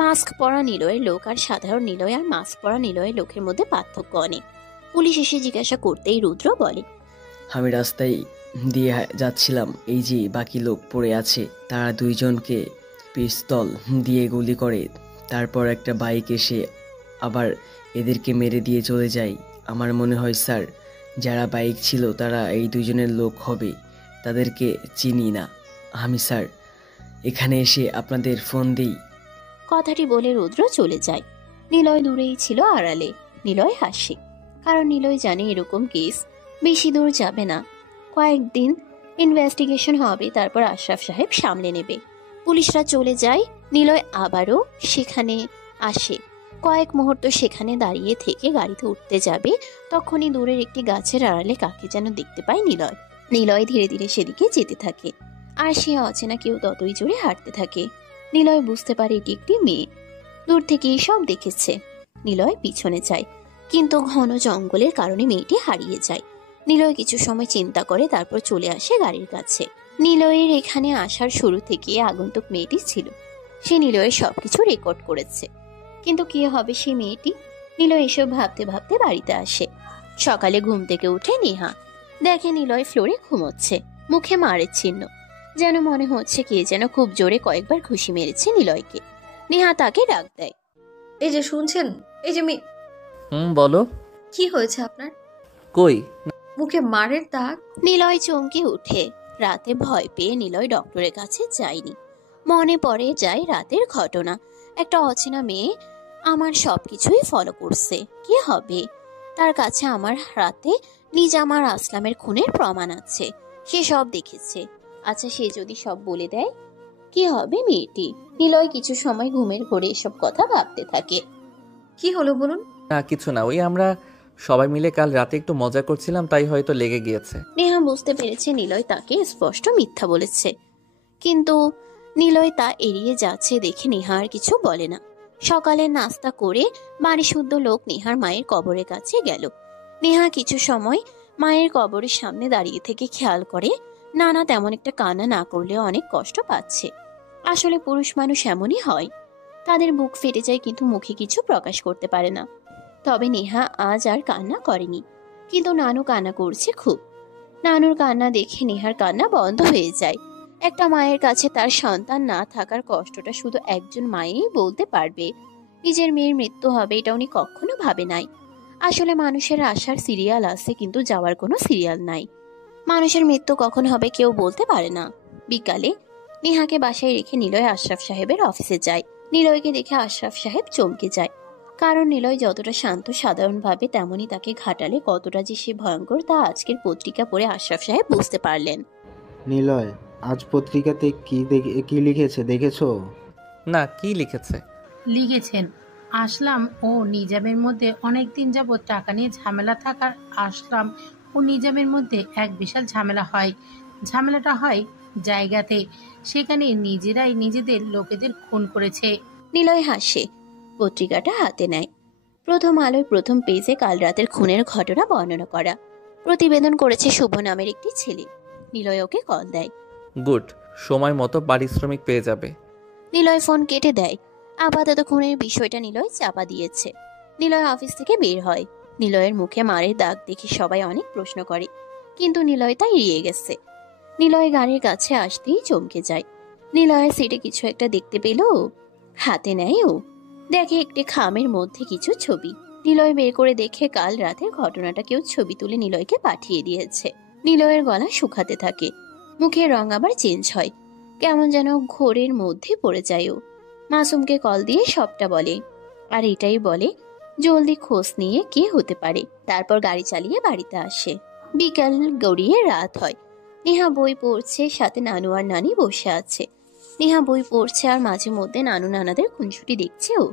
মাস্ক পরা নিলয়ের লোক আর সাধারণ নিলয় আর মাস্ক পরা নিলয়ের লোকের মধ্যে পার্থক্য অনেক। পুলিশ এসে জিজ্ঞাসা করতেই রুদ্র বলে, আমি রাস্তায় দিয়ে যাচ্ছিলাম, এই যে বাকি লোক পড়ে আছে, তারা দুইজনকে পিস্তল দিয়ে গুলি করে। তারপর একটা বাইক এসে আবার এদেরকে মেরে দিয়ে চলে যায়। আমার মনে হয় স্যার, যারা বাইক ছিল তারা এই দুইজনের লোক হবে। তাদেরকে চিনি না আমি স্যার। এখানে এসে আপনাদের ফোন দিই। কথাটি বলে রুদ্র চলে যায়। নিলয় দূরেই ছিল আড়ালে। নিলয় হাসে, কারণ নিলয় জানে এরকম কেস বেশি দূর যাবে না। কয়েকদিন ইনভেস্টিগেশন হবে, তারপর আশরাফ সাহেব সামলে নেবে। পুলিশরা চলে যায়। নিলয় আবারও সেখানে আসে। কয়েক মুহূর্ত সেখানে দাঁড়িয়ে থেকে গাড়িতে উঠতে যাবে, তখনই দূরের একটি গাছের আড়ালে কাকে যেন দেখতে পায় নিলয়। নিলয় ধীরে ধীরে সেদিকে যেতে থাকে, আর সে অচেনা কেউ ততই জোরে হাঁটতে থাকে। নিলয় বুঝতে পারে এটি একটি মেয়ে। দূর থেকেই সব দেখেছে। নিলয় পিছনে যায়, কিন্তু ঘন জঙ্গলের কারণে মেয়েটি হারিয়ে যায়। নিলয় কিছু সময় চিন্তা করে, তারপর চলে আসে গাড়ির কাছে। নিলয়ের এখানে আসার শুরু থেকে আগন্তুক মেয়েটি ছিল। সে নিলয়ের সবকিছু রেকর্ড করেছে। কিন্তু কি হবে সেই মেয়েটি? নিলয় এসব ভাবতে ভাবতে বাড়িতে আসে। সকালে ঘুম থেকে উঠে নেহা দেখে নিলয় ফ্লোরে ঘুমোচ্ছে, মুখে মারের চিহ্ন। যেন মনে হচ্ছে কে যেন খুব জোরে কয়েকবার ঘুষি মেরেছে নিলয়কে। নেহা তাকে ডাক দেয়, এই যে শুনছেন, এই যে বলো। কি হয়েছে আপনার? কই? মুখে মারের দাগ। নিলয় চমকে উঠে। রাতে ভয় পেয়ে নিলয় ডক্টরের কাছে যায়নি। মনে পড়ে যায় রাতের ঘটনা। একটা অচেনা মেয়ে আমার সবকিছুই ফলো করছে। কি হবে? তার কাছে আমার রাতে নিজামার আসলামের খুনের প্রমাণ আছে। সে সব দেখেছে। আচ্ছা, সে যদি সব বলে দেয় কি হবে মেয়েটি? নিলয় কিছু সময় ঘুমের ঘোরে এসব কথা ভাবতে থাকে। কি হলো বলুন? না কিছু না, ওই আমরা সবাই মিলে কাল রাতে একটু মজা করছিলাম, তাই হয়তো লেগে গিয়েছে। নেহা বুঝতে পেরেছে নিলয় তাকে স্পষ্ট মিথ্যা বলেছে, কিন্তু নিলয় তা এড়িয়ে যাচ্ছে দেখে নেহা আর কিছু বলে না। সকালে নাস্তা করে বাড়ি শুদ্ধ লোক নেহার মায়ের কবরের কাছে গেল। নেহা কিছু সময় মায়ের কবরের সামনে দাঁড়িয়ে থেকে খেয়াল করে নানা তেমন একটা কান্না না করলেও অনেক কষ্ট পাচ্ছে। আসলে পুরুষ মানুষ এমনই হয়, তাদের বুক ফেটে যায় কিন্তু মুখে কিছু প্রকাশ করতে পারে না। তবে নেহা আজ আর কান্না করেনি, কিন্তু নানু কান্না করছে খুব। নানুর কান্না দেখে নেহার কান্না বন্ধ হয়ে যায়। একটা মায়ের কাছে তার সন্তান না থাকার কষ্টটা শুধু একজন মায়েই বলতে পারবে। নিজের মেয়ের মৃত্যু হবে এটা উনি কখনো ভাবে নাই। আসলে মানুষের আসার সিরিয়াল আছে, কিন্তু যাওয়ার কোনো সিরিয়াল নাই। মানুষের মৃত্যু কখন হবে কেউ বলতে পারে না। বিকালে নেহাকে বাসায় রেখে নিলয় আশরাফ সাহেবের অফিসে যায়। নিলয়কে দেখে আশরাফ সাহেব চমকে যায়, কারণ নিলয় যতটা শান্ত সাধারণভাবে তেমনি তাকে ঘাটালে কতটা যে সে ভয়ঙ্কর তা আজকের পত্রিকা পড়ে আশরাফ সাহেব বুঝতে পারলেন। নিলয়, আজ পত্রিকাতে কি লিখেছে দেখেছো? না, কি লিখেছে? লিখেছেন আসলাম ও নিজামের মধ্যে অনেক দিন যাবৎ টাকা নিয়ে ঝামেলা থাকার আসলাম ও নিজামের মধ্যে এক বিশাল ঝামেলা হয়। ঝামেলাটা হয় জায়গাতে, সেখানে নিজেরাই নিজেদের লোকেদের খুন করেছে। নিলয় হাসে, পত্রিকাটা হাতে নেয়। প্রথম আলোর প্রথম পেজে কাল রাতের খুনের ঘটনা বর্ণনা করা। প্রতিবেদন করেছে শুভ নামের একটি ছেলে। নিলয় ওকে কল দেয়। গুড, সময় মতো পারিশ্রমিক পেয়ে যাবে। নিলয় ফোন কেটে দেয়। আপাতত খুনের বিষয়টা নিলয় চাপা দিয়েছে। নিলয় অফিস থেকে বের হয়। নিলয়ের মুখে মারের দাগ দেখে সবাই অনেক প্রশ্ন করে, কিন্তু নিলয় তা এড়িয়ে গেছে। নিলয় গাড়ির কাছে আসতেই চমকে যায়। নিলয়ের সিটে কিছু একটা দেখতে পেল। হাতে নেয় ও, দেখে একটি খামের মধ্যে কিছু ছবি। নিলয় বের করে দেখে কাল রাতের ঘটনাটা কেউ ছবি তুলে নিলয়কে পাঠিয়ে দিয়েছে। নিলয়ের গলা শুকাতে থাকে, মুখের রং আবার চেঞ্জ হয়, কেমন যেন ঘোরের মধ্যে পড়ে যায় ও। মাসুমকে কল দিয়ে সবটা বলে, আর এটাই বলে জলদি খোঁজ নিয়ে কে হতে পারে। তারপর গাড়ি চালিয়ে বাড়িতে আসে। বিকাল গড়িয়ে রাত হয়। নেহা বই পড়ছে, সাথে নানু আর নানি বসে আছে। নেহা বই পড়ছে আর মাঝে মধ্যে নানু নানাদের খুনসুটি দেখছে ও।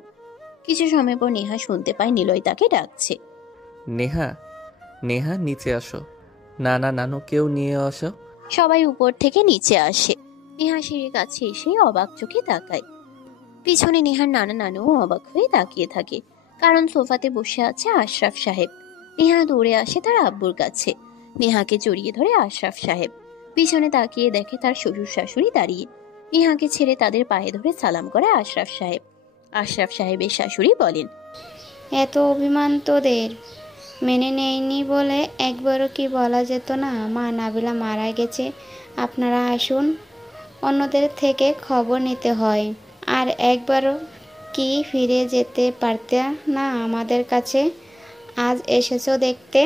কিছু সময় পর নেহা শুনতে পায় নিলয় তাকে ডাকছে। নেহা, নেহা নিচে আসো। না না নানু, কেউ নিয়ে আসো। সবাই উপর থেকে নিচে আসে। নেহা সিঁড়ির কাছে এসে অবাক চোখে তাকায়। পিছনে নেহার নানা নানু অবাক হয়ে তাকিয়ে থাকে, কারণ সোফাতে বসে আছে আশরাফ সাহেব। নেহা দৌড়ে আসে তার আব্বুর কাছে। নেহাকে জড়িয়ে ধরে আশরাফ সাহেব। পিছনে তাকিয়ে দেখে তার শ্বশুর শাশুড়ি দাঁড়িয়ে। নেহাকে ছেড়ে তাদের পায়ে ধরে সালাম করে আশরাফ সাহেব। আশরাফ সাহেবের শাশুড়ি বলেন, এত অভিমান তোদের, মেনে নেয়নি বলে একবারও কি বলা যেত না মা নাবিলা মারা গেছে, আপনারা আসুন। অন্যদের থেকে খবর নিতে হয়, আর একবারও কি ফিরে যেতে পারতে না আমাদের কাছে? আজ এসেছো দেখতে।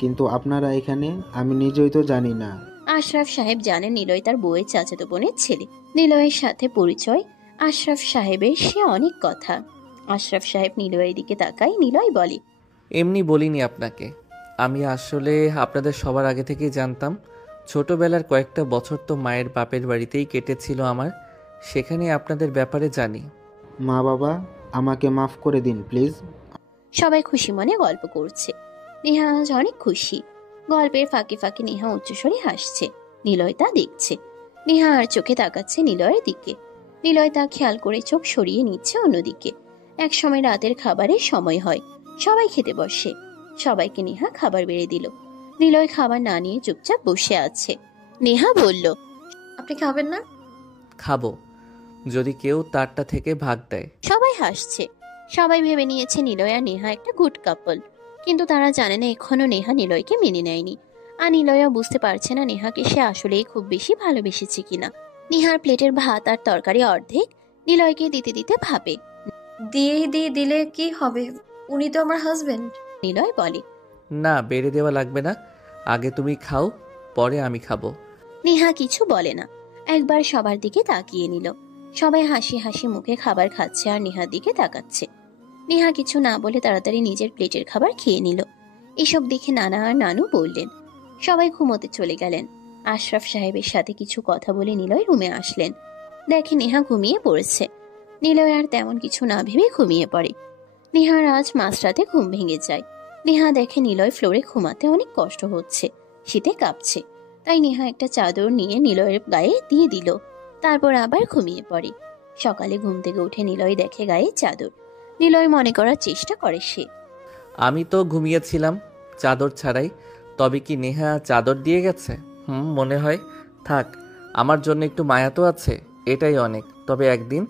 কিন্তু আপনারা এখানে, আমি নিজেই তো জানি না। আশরাফ সাহেব জানেন নিলয় তার বউয়ের চাচাতো বোনের ছেলে। নিলয়ের সাথে পরিচয় আশরাফ সাহেবের সে অনেক কথা। আশরাফ সাহেব নিলয়ের দিকে তাকায়। নিলয় বলে, এমনি বলিনি আপনাকে, আমি আসলে আপনাদের সবার আগে থেকেই জানতাম। ছোটবেলার কয়েকটা বছর তো মায়ের বাপের বাড়িতেই কেটেছিল আমার, সেখানে আপনাদের ব্যাপারে জানি। মা বাবা, আমাকে মাফ করে দিন প্লিজ। সবাই খুশি মনে গল্প করছে। নেহা আজ অনেক খুশি। গল্পের ফাঁকে ফাঁকে নেহা উচ্চস্বরে হাসছে। নিলয় তা দেখছে। নেহা আর চোখে তাকাচ্ছে নিলয়ের দিকে। নিলয় তা খেয়াল করে চোখ সরিয়ে নিচ্ছে অন্যদিকে। এক সময় রাতের খাবারের সময় হয়, সবাই খেতে বসে। সবাইকে নেহা খাবার বেড়ে দিল। নিলয় খাবার না নিয়ে চুপচাপ বসে আছে। নেহা বলল, আপনি খাবেন না? খাবো, যদি কেউ তারটা থেকে ভাগ দেয়। সবাই হাসছে। সবাই ভেবে নিয়েছে নিলয় আর নেহা একটা গুড কাপল, কিন্তু তারা জানে না এখনো নেহা নিলয়কে মেনে নেয়নি। আর নিলয়ও বুঝতে পারছে না নেহাকে সে আসলেই খুব বেশি ভালোবেসেছে কিনা। নেহার প্লেটের ভাত আর তরকারি অর্ধেক নিলয়কে দিতে দিতে ভাবে, দিলে কি হবে, উনি তো আমার হাজবেন্ড। নিলয় বলে, না, বেড়ে দেওয়া লাগবে না, আগে তুমি খাও, পরে আমি খাবো। নেহা কিছু বলে না, একবার সবার দিকে তাকিয়ে নিল। সবাই হাসি হাসি মুখে খাবার খাচ্ছে আর নেহার দিকে তাকাচ্ছে। নেহা কিছু না বলে তাড়াতাড়ি নিজের প্লেটের খাবার খেয়ে নিল। এসব দেখে নানা আর নানু বললেন। সবাই ঘুমোতে চলে গেলেন। আশরাফ সাহেবের সাথে কিছু কথা বলে নিলয় রুমে আসলেন। দেখে নেহা ঘুমিয়ে পড়েছে। নিলয় আর তেমন কিছু না ভেবে ঘুমিয়ে পড়ে। নেহার আজ মাঝরাতে ঘুম ভেঙে যায়। নেহা দেখে নিলয় ফ্লোরে ঘুমাতে অনেক কষ্ট হচ্ছে, শীতে কাঁপছে। তাই নেহা একটা চাদর নিয়ে নিলয়ের গায়ে দিয়ে দিল। তারপর আবার ঘুমিয়ে পড়ে। সকালে ঘুম থেকে উঠে নিলয় দেখে গায়ে চাদর। নিলয় মনে করার চেষ্টা করে সে। আমি তো ঘুমিয়েছিলাম চাদর ছাড়াই, তবে কি নেহা চাদর দিয়ে গেছে? মনে হয়। থাক, আমার জন্য একটু মায়া তো আছে, এটাই অনেক। তবে একদিন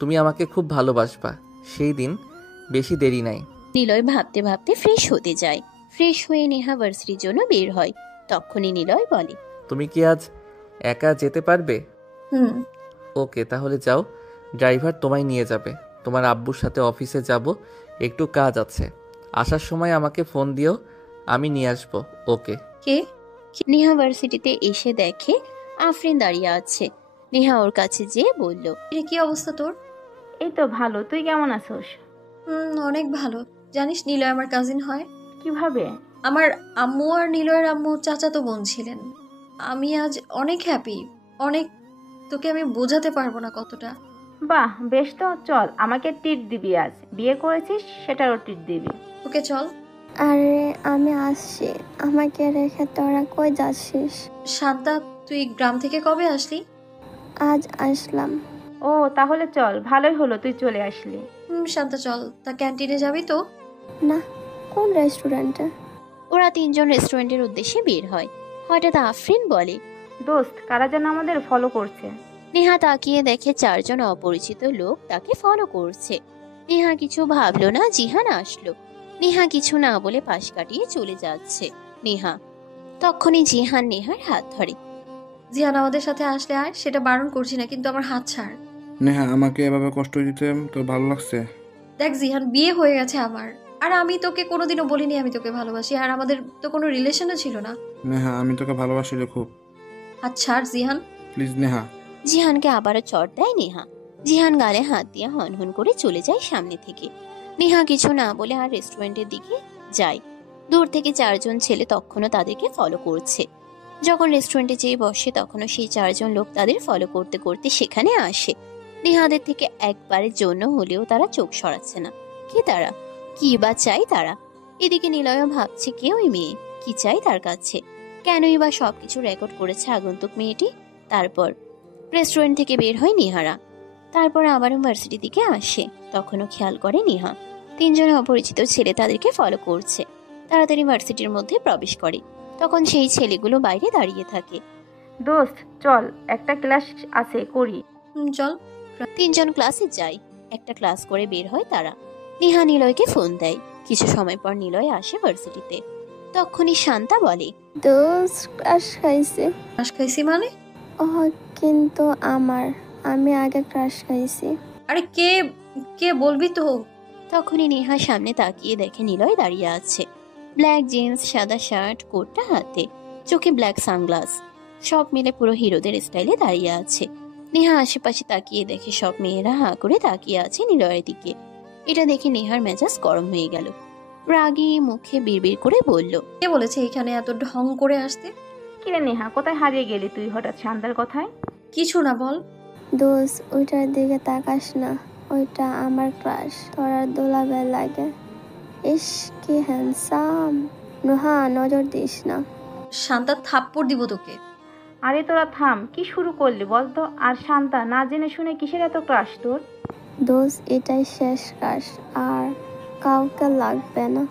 তুমি আমাকে খুব ভালোবাসবা, সেই দিন। বেশি দেরি নাই। নিলয় ভাবতে ভাবতে ফ্রেশ হতে যায়। ফ্রেশ হয়ে নেহা ভার্সিটির জন্য বের হয়। তখনই নিলয় বলে, তুমি কি আজ একা যেতে পারবে? ওকে, তাহলে যাও। ড্রাইভার তোমায় নিয়ে যাবে। তোমার আব্বুর সাথে অফিসে যাব, একটু কাজ আছে। আসার সময় আমাকে ফোন দিও, আমি নিয়ে আসবো। ওকে। কে? নেহা ভার্সিটিতে এসে দেখে আফরিন দাঁড়িয়ে আছে। নেহা ওর কাছে যেয়ে বলল, কি অবস্থা তোর? এই তো ভালো, তুই কেমন আছোস? অনেক ভালো। জানিস নিলয় আমার কাজিন হয়। কিভাবে? আমার আম্মু আর নিলয়ের আম্মু চাচাতো বোন ছিলেন। আমি আজ অনেক হ্যাপি, অনেক। তোকে আমি বোঝাতে পারবো না কতটা। বাহ, বেশ তো, চল আমাকে ট্রিট দিবি। আজ বিয়ে করেছিস, সেটারও ট্রিট দিবি। ওকে চল। আরে আমি আসছি, আমাকে রেখে তোরা কই যাচ্ছিস? শান্তা, তুই গ্রাম থেকে কবে আসলি? আজ আসলাম। ও তাহলে চল, ভালোই হলো তুই চলে আসলি। শান্তা চল। তা ক্যান্টিনে যাবি তো? না, কোন রেস্টুরেন্টে? ওরা তিনজন রেস্টুরেন্টের উদ্দেশ্যে বের হয়। হঠাৎ আফরিন বলে, দোস্ত, কারা যেন আমাদের ফলো করছে। নেহা তাকিয়ে দেখে চারজন অপরিচিত লোক তাকে ফলো করছে। নেহা কিছু ভাবলো না, জিহান আসলো। নেহা কিছু না বলে পাশ কাটিয়ে চলে যাচ্ছে। নেহা তখনই জিহান নেহার হাত ধরে। জিহান আমাদের সাথে আসলে আয়, সেটা বারণ করছি না, কিন্তু আমার হাত ছাড়। নেহা, আমাকে এভাবে কষ্ট দিতে তোর ভালো লাগছে? দেখ জিহান, বিয়ে হয়ে গেছে আমার। আর আমি তোকে কোনোদিনও বলিনি আমি তোকে ভালোবাসি, আর আমাদের তো কোনো রিলেশনও ছিল না। নেহা, আমি তোকে ভালোবাসি রে খুব। হাত ছাড় জিহান, প্লিজ। নেহা জিহানকে আবারও চট দেয় নেহা। জিহান গালে হাত দিয়ে হনহন করে চলে যায় সামনে থেকে। নেহা কিছু না বলে আর রেস্টুরেন্টের দিকে যায়। দূর থেকে চারজন ছেলে তখনও তাদেরকে ফলো করছে। যখন রেস্টুরেন্টে যেয়ে বসে তখনও সেই চারজন লোক তাদের ফলো করতে করতে সেখানে আসে। নেহাদের থেকে একবারের জন্য হলেও তারা চোখ সরাচ্ছে না। কি তারা, কি বা চাই তারা? এদিকে নিলয় ভাবছে, কে ওই মেয়ে, কি চাই তার কাছে, কেনই বা সবকিছু রেকর্ড করেছে আগন্তুক মেয়েটি। তারপর রেস্টুরেন্ট থেকে বের হয় নিহারা। তারপর আবার ভার্সিটি দিকে আসে। তখনও খেয়াল করে নেহা তিনজন অপরিচিত ছেলে তাদেরকে ফলো করছে। তাড়াতাড়ি ভার্সিটির মধ্যে প্রবেশ করে। তখন সেই ছেলেগুলো বাইরে দাঁড়িয়ে থাকে। দোস্ত চল, একটা ক্লাস আছে, করি। চল। তিনজন ক্লাসে যায়। একটা ক্লাস করে বের হয় তারা। নেহা নিলয়কে ফোন দেয়। কিছু সময় পর নিলয় আসে ভার্সিটিতে। তখনই শান্তা বলে, দোস্ত ক্রাশ খাইছে। ক্রাশ খাইছি মানে? ও কিন্তু আমি আগে ক্রাশ খাইছি। আরে কে কে বলবি তো? তখনই নেহা সামনে তাকিয়ে দেখে নিলয় দাঁড়িয়ে আছে। ব্ল্যাক জিন্স, সাদা শার্ট, কোটটা হাতে, চোখে ব্ল্যাক সানগ্লাস, সব মিলে পুরো হিরোদের স্টাইলে দাঁড়িয়ে আছে। নেহা আশেপাশে তাকিয়ে দেখে সব মেয়েরা হাঁ করে তাকিয়ে আছে নিলয়ের দিকে। এটা দেখে নেহার মেজাজ গরম হয়ে গেল। রাগী মুখে বিড়বিড় করে বলল, কে বলেছে এখানে এত ঢং করে আসতে? কিরে নেহা, কোথায় হারিয়ে গেলি তুই হঠাৎ শান্তার কথায়? কিছু না, বল। দোস্ত ওইটার দিকে তাকাস না, ওইটা আমার ক্রাশ। তোরা দোলাবে লাগে। ইস কি হ্যান্ডসাম। নোহা, নজর দিস না। শান্তা থাপ্পড় দিব তোকে। আরে তোরা থাম, কি শুরু করলি বলতো? আর শান্তা, না জেনে শুনে কিসের এত ক্রাশ তোর? দোস্ত এটাই শেষ ক্রাশ, আর কাউকে লাগবে না।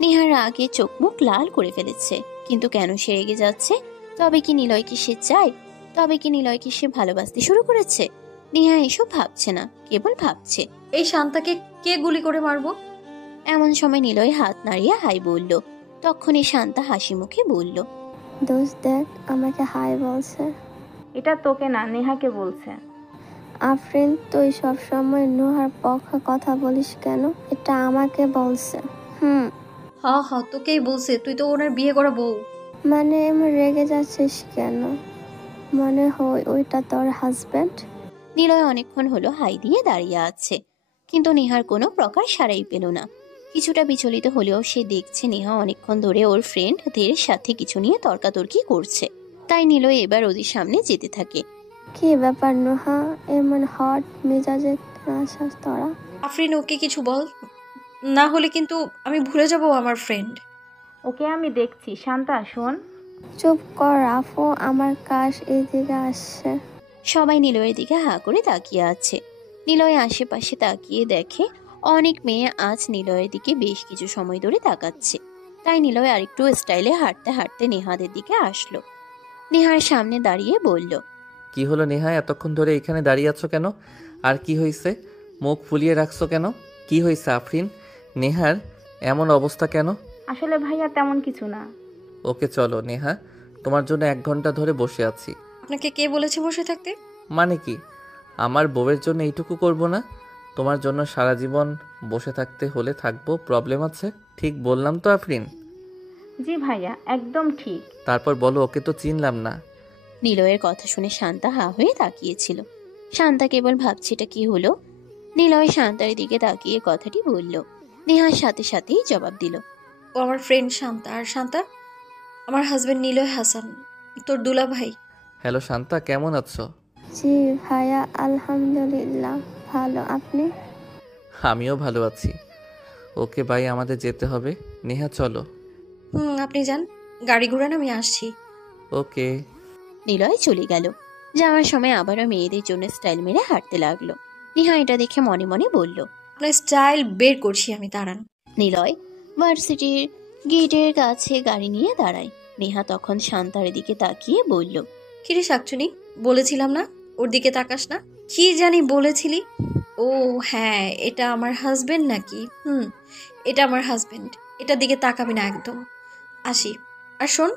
নেহার আগে চোখ মুখ লাল করে ফেলেছে। কিন্তু কেন সে রেগে যাচ্ছে? তবে কি নিলয়কে সে চায়? তবে কি নিলয়কে সে ভালোবাসতে শুরু করেছে? নেহা এসব ভাবছে না, কেবল ভাবছে এই শান্তাকে কে গুলি করে মারবো। এমন সময় নিলয় হাত নাড়িয়ে হাই বলল। তখনই শান্তা হাসি মুখে বলল, দোস্ত দেখ, আমাকে হাই বলছে। এটা তোকে না, নেহাকে বলছে। আফরিন, তুই সবসময় নোহার পক্ষে কথা বলিস কেন? এটা আমাকে বলছে। হ তোকেই বলছে, তুই তো ওনার বিয়ে করা বউ। মানে আমি রেগে যাচ্ছিস কেন? মনে হয় ওইটা তোর হাজব্যান্ড। নিলয় অনেকক্ষণ হলো হাই দিয়ে দাঁড়িয়ে আছে, কিন্তু নেহার কোনো প্রকার সাড়াই পেল না। কিছুটা বিচলিত হলেও সে দেখছে নেহা অনেকক্ষণ ধরে ওর ফ্রেন্ডদের সাথে কিছু নিয়ে তর্কাতর্কি করছে। তাই নিলয় এবার ওদের সামনে যেতে থাকে। কি ব্যাপার নুহা, এমন হট মেজাজে আছিস তোরা? আফরিন, ওকে কিছু বল, না হলে কিন্তু আমি ভুলে যাব আমার ফ্রেন্ড। ওকে আমি দেখছি। শান্তা শোন। চুপ কর আফু, আমার কাজ এদিকে আসছে। সবাই নিলয়ের দিকে হা করে তাকিয়ে আছে। নিলয় আশেপাশে তাকিয়ে দেখে অনেক মেয়ে আজ নিলয়ের দিকে বেশ কিছু সময় ধরে তাকাচ্ছে। তাই নিলয় আরেকটু স্টাইলে হাঁটতে হাঁটতে নেহাদের দিকে আসলো। নেহার সামনে দাঁড়িয়ে বলল, কি হলো নেহা, এতক্ষণ ধরে এখানে দাঁড়িয়ে আছো কেন? আর কি হয়েছে? মুখ ফুলিয়ে রাখছো কেন? কি হয়েছে আফরিন? নেহার এমন অবস্থা কেন? আসলে ভাইয়া তেমন কিছু না। ওকে চলো নেহা, তোমার জন্য 1 ঘন্টা ধরে বসে আছি। আপনাকে কে বলেছে বসে থাকতে? মানে কি, আমার বউয়ের জন্য এইটুকু করব না? তোমার জন্য সারা জীবন বসে থাকতে হলে থাকবো, প্রবলেম আছে? ঠিক বললাম তো আফরিন? জি ভাইয়া, একদম ঠিক। তারপর বলো, ওকে তো চিনলাম না। নিলয়ের কথা শুনে শান্তা হা হয়ে তাকিয়েছিল। শান্তা কেবল ভাবছে এটা কি হলো। নিলয় শান্তার দিকে তাকিয়ে কথাটি বলল। নেহার সাথে সাথেই জবাব দিল, ও আমার ফ্রেন্ড শান্তা। আর শান্তা আমার হাজবেন্ড নিলয় হাসান, তোর দুলা ভাই। হ্যালো শান্তা, কেমন আছো? জি ভাইয়া, আলহামদুলিল্লাহ ভালো। আপনি? আমিও ভালো আছি। ওকে ভাই, আমাদের যেতে হবে। নেহা চলো। আপনি যান, গাড়ি ঘোড়ান, আমি আসছি। ওকে। নিলয় চলে গেল। যাওয়ার সময় আবারও মেয়েদের জন্য স্টাইল মেরে হাঁটতে লাগলো। নেহা এটা দেখে মনে মনে বলল, আপনার স্টাইল বের করছি আমি, দাঁড়ান। নিলয় ভার্সিটির গেটের কাছে গাড়ি নিয়ে দাঁড়ায়। নেহা তখন শান্তার দিকে তাকিয়ে বলল, কিরে শাকচুনি, বলেছিলাম না ওর দিকে তাকাস না? কি জানি বলেছিলি? ও হ্যাঁ, এটা আমার হাজবেন্ড নাকি? এটা আমার হাজবেন্ড, এটার দিকে তাকাবি না একদম। আসি। আর শোন,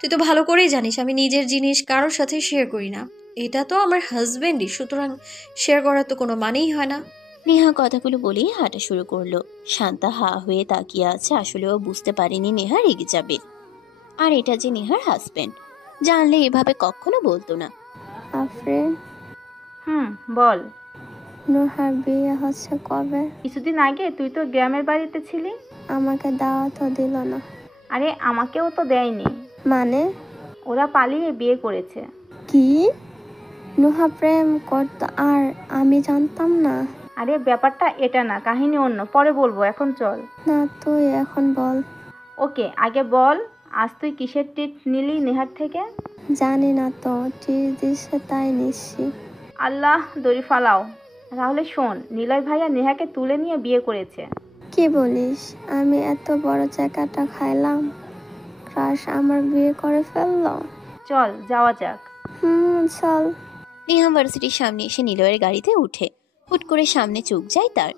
তুই তো ভালো করেই জানিস আমি নিজের জিনিস কারোর সাথে শেয়ার করি না। এটা তো আমার হাজবেন্ডই, সুতরাং শেয়ার করার তো কোনো মানেই হয় না। নেহা কথাগুলো বলেই হাঁটা শুরু করলো। শান্তা হা হয়ে তাকিয়ে আছে। আসলে ও বুঝতে পারেনি নেহা রেগে যাবে, আর এটা যে নেহার হাজবেন্ড। জানলে এভাবে কখনো বলতো না। আফরিন, বল। নুহার বিয়ে হচ্ছে কবে? কিছুদিন আগে। তুই তো গ্রামের বাড়িতে ছিলি। আমাকে দাওয়াতও দিল না। আরে আমাকেও তো দেয়নি। মানে? ওরা পালিয়ে বিয়ে করেছে। কি? নুহা প্রেম করত আর আমি জানতাম না? আরে ব্যাপারটা এটা না, কাহিনী অন্য, পরে বলবো, এখন চল। না, তুই এখন বল। ওকে, আগে বল, আজ তুই কিসের ট্রিট নিলি নেহার থেকে? জানি না তো, ট্রিট দিছে তাই নিচ্ছি। আল্লাহ, দড়ি ফালাও। তাহলে শোন, নিলয় ভাইয়া নেহাকে তুলে নিয়ে বিয়ে করেছে। কি বলিস? আমি এত বড় জায়গাটা খাইলাম, ক্রাশ আমার বিয়ে করে ফেললো। চল যাওয়া যাক। চল। নেহা ভার্সিটির সামনে এসে নিলয়ের গাড়িতে উঠে হুট করে সামনে চোখ যায় তার।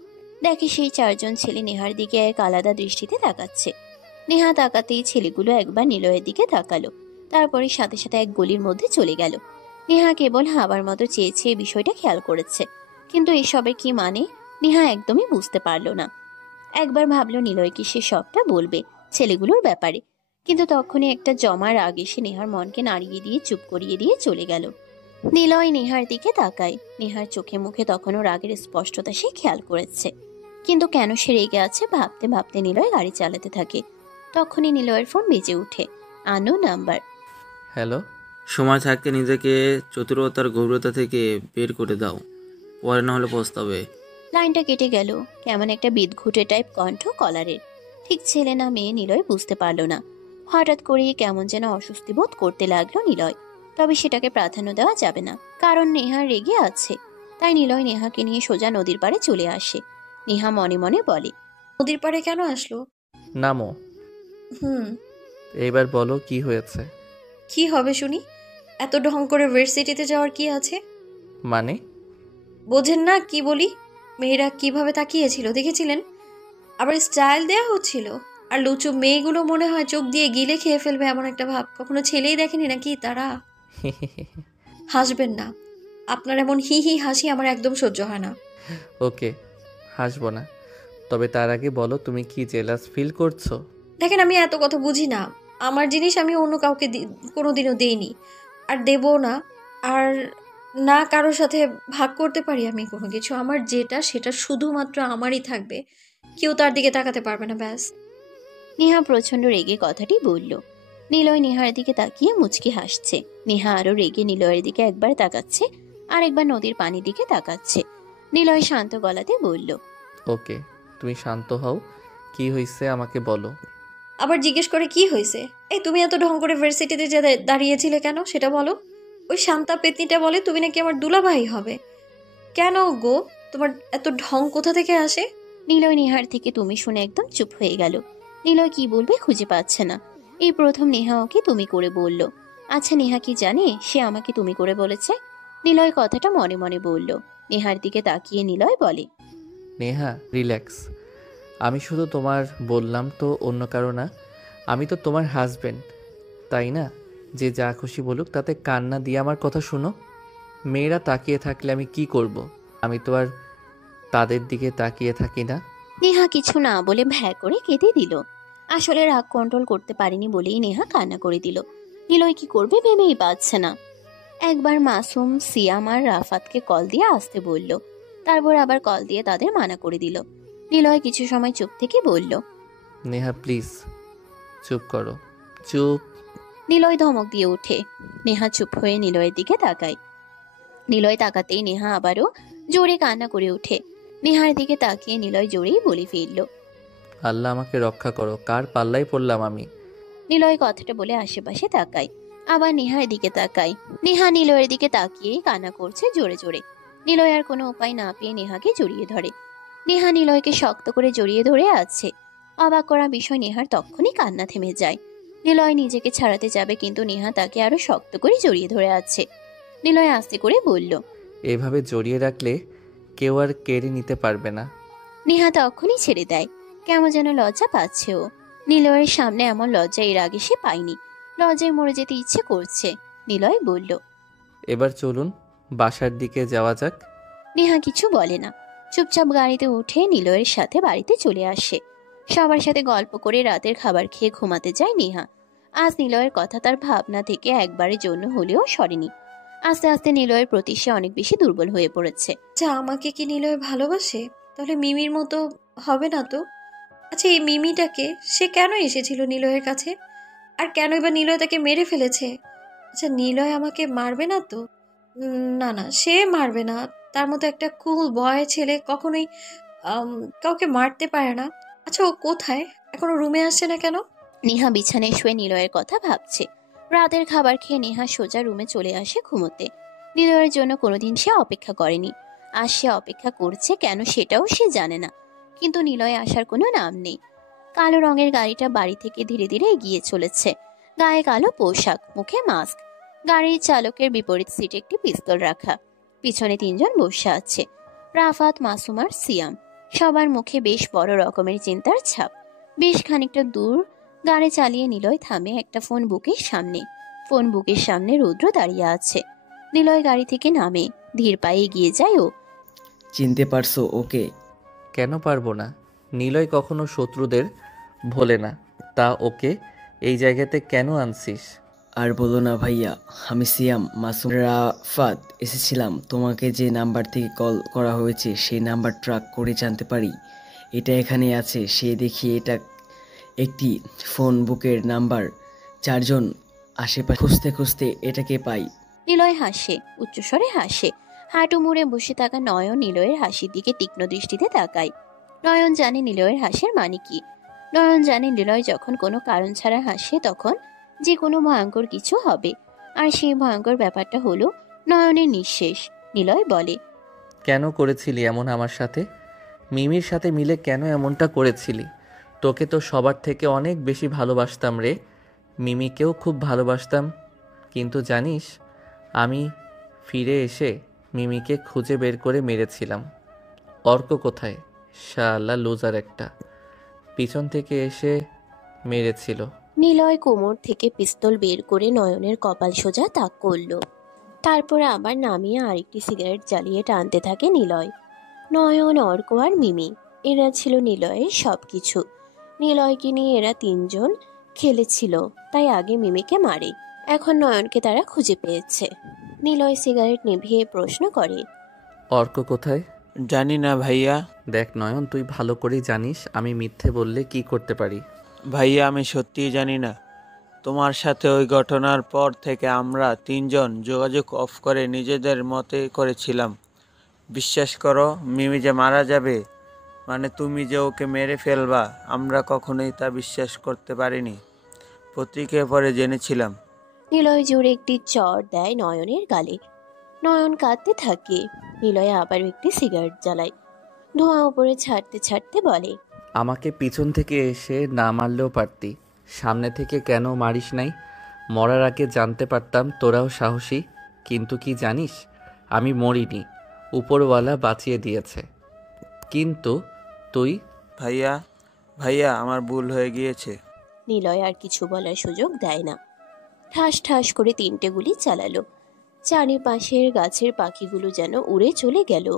দেখে সেই 4 জন ছেলে নেহার দিকে এক আলাদা দৃষ্টিতে তাকাচ্ছে। নেহা তাকাতেই ছেলেগুলো একবার নিলয়ের দিকে তাকালো, তারপরে সাথে সাথে এক গলির মধ্যে চলে গেল। নেহা কেবল হাবার মতো চেয়েছে বিষয়টা খেয়াল করেছে, কিন্তু এসবের কি মানে নেহা একদমই বুঝতে পারলো না। একবার ভাবলো নিলয়কে সে সবটা বলবে ছেলেগুলোর ব্যাপারে, কিন্তু তখনই একটা জমা রাগ এসে নেহার মনকে নাড়িয়ে দিয়ে চুপ করিয়ে দিয়ে চলে গেল। নিলয় নেহার দিকে তাকায়। নেহার চোখে মুখে তখনও রাগের স্পষ্টতা সে খেয়াল করেছে, কিন্তু কেন সে রেগে আছে ভাবতে ভাবতে নিলয় গাড়ি চালাতে থাকে। তখনই নিলয়ের ফোন বেজে ওঠে। আনো নাম্বার। হ্যালো। সময় থাকতে নিজেকে চতুরতার গভীরতা থেকে বের করে দাও, পরে না হলে পস্তাবে। লাইনটা কেটে গেল। কেমন একটা বিদঘুটে টাইপ কণ্ঠ কলারের। ঠিক ছেলে না মেয়ে নিলয় বুঝতে পারল না। হঠাৎ করেই কেমন যেন অস্বস্তি বোধ করতে লাগলো নিলয়। তবে সেটাকে প্রাধান্য দেওয়া যাবে না, কারণ নেহা রেগে আছে। তাই নিলয় নেহাকে নিয়ে সোজা নদীর পাড়ে চলে আসে। নেহা মনে মনে বলে, নদীর পাড়ে কেন আসলো? নামো। এইবার বলো কি হয়েছে? কি হবে শুনি? এত ঢং করে ভার্সিটিতে যাওয়ার কি আছে? মানে বোঝেন না কি বলি? মেয়েরা কিভাবে তাকিয়েছিল দেখেছিলেন? আবার স্টাইল দেয়া হচ্ছিল, আর লুচু মেয়েগুলো মনে হয় চোখ দিয়ে গিলে খেয়ে ফেলবে এমন একটা ভাব। কখনো ছেলেই দেখেনি নাকি তারা? হাসবেন না, আপনার এমন হি হি হাসি আমার একদম সহ্য হয় না। ওকে, হাসবো না। তবে তার আগে বলো তুমি কি জেলাস ফিল করছো? দেখেন, আমি এত কথা বুঝি না। আমার জিনিস আমি অন্য কাউকে কোনোদিনও দেইনি, আর দেবও না। আর না কারোর সাথে ভাগ করতে পারি আমি কোনো কিছু। আমার যেটা সেটা শুধুমাত্র আমারই থাকবে, কেউ তার দিকে তাকাতে পারবে না, ব্যাস। নেহা প্রচন্ড রেগে কথাটি বলল। নিলয় নেহার দিকে তাকিয়ে মুচকি হাসছে। নেহা আরো রেগে নিলয়ের দিকে একবার তাকাচ্ছে, আর একবার নদীর পানির দিকে তাকাচ্ছে। নিলয় শান্ত গলাতে বলল, ওকে, তুমি শান্ত হও। কি হয়েছে আমাকে বলো। আবার জিজ্ঞেস করে কি হয়েছে? এই তুমি এত ঢং করে ভার্সিটিতে যে দাঁড়িয়েছিলে কেন সেটা বলো। ওই শান্তা পেতনিটা বলে তুমি নাকি আমার দুলাভাই হবে। কেন গো, তোমার এত ঢং কোথা থেকে আসে? নিলয় নেহার থেকে তুমি শুনে একদম চুপ হয়ে গেল। নিলয় কি বলবে খুঁজে পাচ্ছে না। এই প্রথম নেহা ওকে তুমি করে বলল। আচ্ছা, নেহা কি জানে সে আমাকে তুমি করে বলেছে? নিলয় কথাটা মনে মনে বলল। নেহার দিকে তাকিয়ে নিলয় বলে, নেহা রিল্যাক্স, আমি শুধু তোমার বললাম তো, অন্য কারো না। আমি তো তোমার হাজবেন্ড, তাই না? যে যা খুশি বলুক তাতে কান্না দিয়ে আমার কথা শোনো। মেয়েরা তাকিয়ে থাকলে আমি কি করব? আমি তো আর তাদের দিকে তাকিয়ে থাকি না। নেহা কিছু না বলে ভ্যা করে কেঁদে দিল। আসলে রাগ কন্ট্রোল করতে পারেনি বলেই নেহা কান্না করে দিল। নিলয় কি করবে ভেবেই পাচ্ছে না। একবার মাসুম, সিয়াম আর রাফাতকে কল দিয়ে আসতে বলল। তারপর আবার কল দিয়ে তাদের মানা করে দিল। নিলয় কিছু সময় চুপ থেকে বলল, নেহা প্লিজ চুপ করো, চুপ। নিলয় ধমক দিয়ে ওঠে। নেহা চুপ হয়ে নিলয়ের দিকে তাকায়। নিলয় তাকাতেই নেহা আবারও জোরে কান্না করে ওঠে। নেহার দিকে তাকিয়ে নিলয় জোরেই বলে ফেলল, আল্লাহ আমাকে রক্ষা করো, কার পাল্লাই পড়লাম আমি। নিলয় কথাটা বলে আশেপাশে তাকায়, আবার নেহার দিকে তাকায়। নেহা নিলয়ের দিকে তাকিয়েই কান্না করছে জোরে জোরে। নিলয় আর কোনো উপায় না পেয়ে নেহাকে জড়িয়ে ধরে। নেহা নিলয়কে শক্ত করে জড়িয়ে ধরে আছে। অবাক করা বিষয়, নেহার তখনই কান্না থেমে যায়। নিলয় নিজেকে ছাড়াতে যাবে, কিন্তু নেহা তাকে আরো শক্ত করে জড়িয়ে ধরে আছে। নিলয় আস্তে করে বলল, এভাবে জড়িয়ে রাখলে কেউ আর কেড়ে নিতে পারবে না। নেহা তখনই ছেড়ে দেয়। কেমন যেন লজ্জা পাচ্ছে ও। নিলয়ের সামনে এমন লজ্জা এর আগে সে পায়নি। লজ্জায় মরে যেতে ইচ্ছে করছে। নিলয় বলল, এবার চলুন বাসার দিকে যাওয়া যাক। নেহা কিছু বলে না, চুপচাপ গাড়িতে উঠে নিলয়ের সাথে বাড়িতে চলে আসে। সবার সাথে গল্প করে রাতের খাবার খেয়ে ঘুমাতে যায় নেহা। আজ নিলয়ের কথা তার ভাবনা থেকে একবারের জন্য হলেও সরেনি। আস্তে আস্তে নিলয়ের প্রতি সে অনেক বেশি দুর্বল হয়ে পড়েছে। আচ্ছা, আমাকে কি নিলয় ভালোবাসে? তাহলে মিমির মতো হবে না তো? আচ্ছা, এই মিমিটাকে সে কেন এসেছিল নিলয়ের কাছে? আর কেনই বা নিলয় তাকে মেরে ফেলেছে? আচ্ছা, নিলয় আমাকে মারবে না তো? না না, সে মারবে না। তার মতো একটা কুল বয় ছেলে কখনোই কাউকে মারতে পারে না। আচ্ছা, ও কোথায়? এখনো রুমে আসছে না কেন? নেহা বিছানায় শুয়ে নিলয়ের কথা ভাবছে। রাতের খাবার খেয়ে নেহা সোজা রুমে চলে আসে ঘুমোতে। নিলয়ের জন্য কোনোদিন সে অপেক্ষা করেনি। আজ সে অপেক্ষা করছে কেন সেটাও সে জানে না। কিন্তু নিলয় আসার কোনো নাম নেই। কালো রঙের গাড়িটা বাড়ি থেকে ধীরে ধীরে এগিয়ে চলেছে। গায়ে কালো পোশাক, মুখে মাস্ক। গাড়ির চালকের বিপরীত সিটে একটি পিস্তল রাখা। পিছনে তিনজন বসে আছে, রাফাত, মাসুম আর সিয়াম। সবার মুখে বেশ বড় রকমের চিন্তার ছাপ। বেশ খানিকটা দূর গাড়ি চালিয়ে নিলয় থামে একটা ফোন বুকের সামনে। ফোন বুকের সামনে রুদ্র দাঁড়িয়ে আছে। নিলয় গাড়ি থেকে নামে, ধীর পায়ে এগিয়ে যায় ও। চিনতে পারছো ওকে? কেন পারবো না? নিলয় কখনো শত্রুদের ভোলে না। তা ওকে এই জায়গাতে কেন আনছিস? আর বলো না ভাইয়া, আমি সিয়াম, মাসুম, রাফাত এসেছিলাম। তোমাকে যে নাম্বার থেকে কল করা হয়েছে সেই নাম্বার ট্র্যাক করে জানতে পারি এটা এখানে আছে। সে দেখি এটা একটি ফোন বুকের নাম্বার। চারজন আশেপাশে খুঁজতে খুঁজতে এটাকে পাই। নিলয় হাসে, উচ্চস্বরে হাসে। হাঁটু মুড়ে বসে থাকা নয়ন নিলয়ের হাসির দিকে তীক্ষ্ণ দৃষ্টিতে তাকায়। নয়ন জানে নিলয়ের হাসির মানে কি। নয়ন জানে নিলয় যখন কোনো কারণ ছাড়া হাসে তখন যে কোনো ভয়ঙ্কর কিছু হবে। আর সেই ভয়ঙ্কর ব্যাপারটা হলো নয়নের নিঃশেষ। নিলয় বলে, কেন করেছিলি এমন আমার সাথে? মিমির সাথে মিলে কেন এমনটা করেছিলি? তোকে তো সবার থেকে অনেক বেশি ভালোবাসতাম রে। মিমিকেও খুব ভালোবাসতাম, কিন্তু জানিস আমি ফিরে এসে মিমিকে খুঁজে বের করে মেরেছিলাম। অর্ক কোথায়? শালা লুজার একটা, পিছন থেকে এসে মেরেছিল। নিলয় কোমর থেকে পিস্তল বের করে নয়নের কপাল সোজা তাক করল। তারপর আবার নামিয়ে আরেকটি সিগারেট জ্বালিয়ে টানতে থাকে নিলয়। নয়ন, অর্ক আর মিমি, এরা ছিল নিলয়ের সবকিছু। নিলয়কে নিয়ে এরা তিনজন খেলেছিল, তাই আগে মিমিকে মারে। এখন নয়নকে তারা খুঁজে পেয়েছে। নিলয় সিগারেট নিভিয়ে প্রশ্ন করে, অর্ক কোথায়? জানি না ভাইয়া। দেখ নয়ন, তুই ভালো করেই জানিস আমি মিথ্যে বললে কি করতে পারি। ভাইয়া আমি সত্যিই জানি না। তোমার সাথে ওই ঘটনার পর থেকে আমরা তিনজন যোগাযোগ অফ করে নিজেদের মতে করেছিলাম। বিশ্বাস করো, মিমি যে মারা যাবে, মানে তুমি যে ওকে মেরে ফেলবা, আমরা কখনোই তা বিশ্বাস করতে পারিনি। পত্রিকায় পরে জেনেছিলাম। নিলয় জোরে একটি চড় দেয় নয়নের গালে। নয়ন কাঁদতে থাকে। নিলয় আবার একটি সিগারেট জ্বালায়। ধোঁয়া উপরে ছাড়তে ছাড়তে বলে, আমাকে পিছন থেকে এসে না মারলেও পারতি, সামনে থেকে কেন মারিস নাই? মরার আগে জানতে পারতাম তোরাও সাহসী। কিন্তু কি জানিস, আমি মরিনি, উপরওয়ালা বাঁচিয়ে দিয়েছে। কিন্তু তুই? ভাইয়া ভাইয়া আমার ভুল হয়ে গিয়েছে। নিলয় আর কিছু বলার সুযোগ দেয় না। ঠাস ঠাস করে 3টে গুলি চালালো। চারিপাশের গাছের পাখিগুলো যেন উড়ে চলে গেল।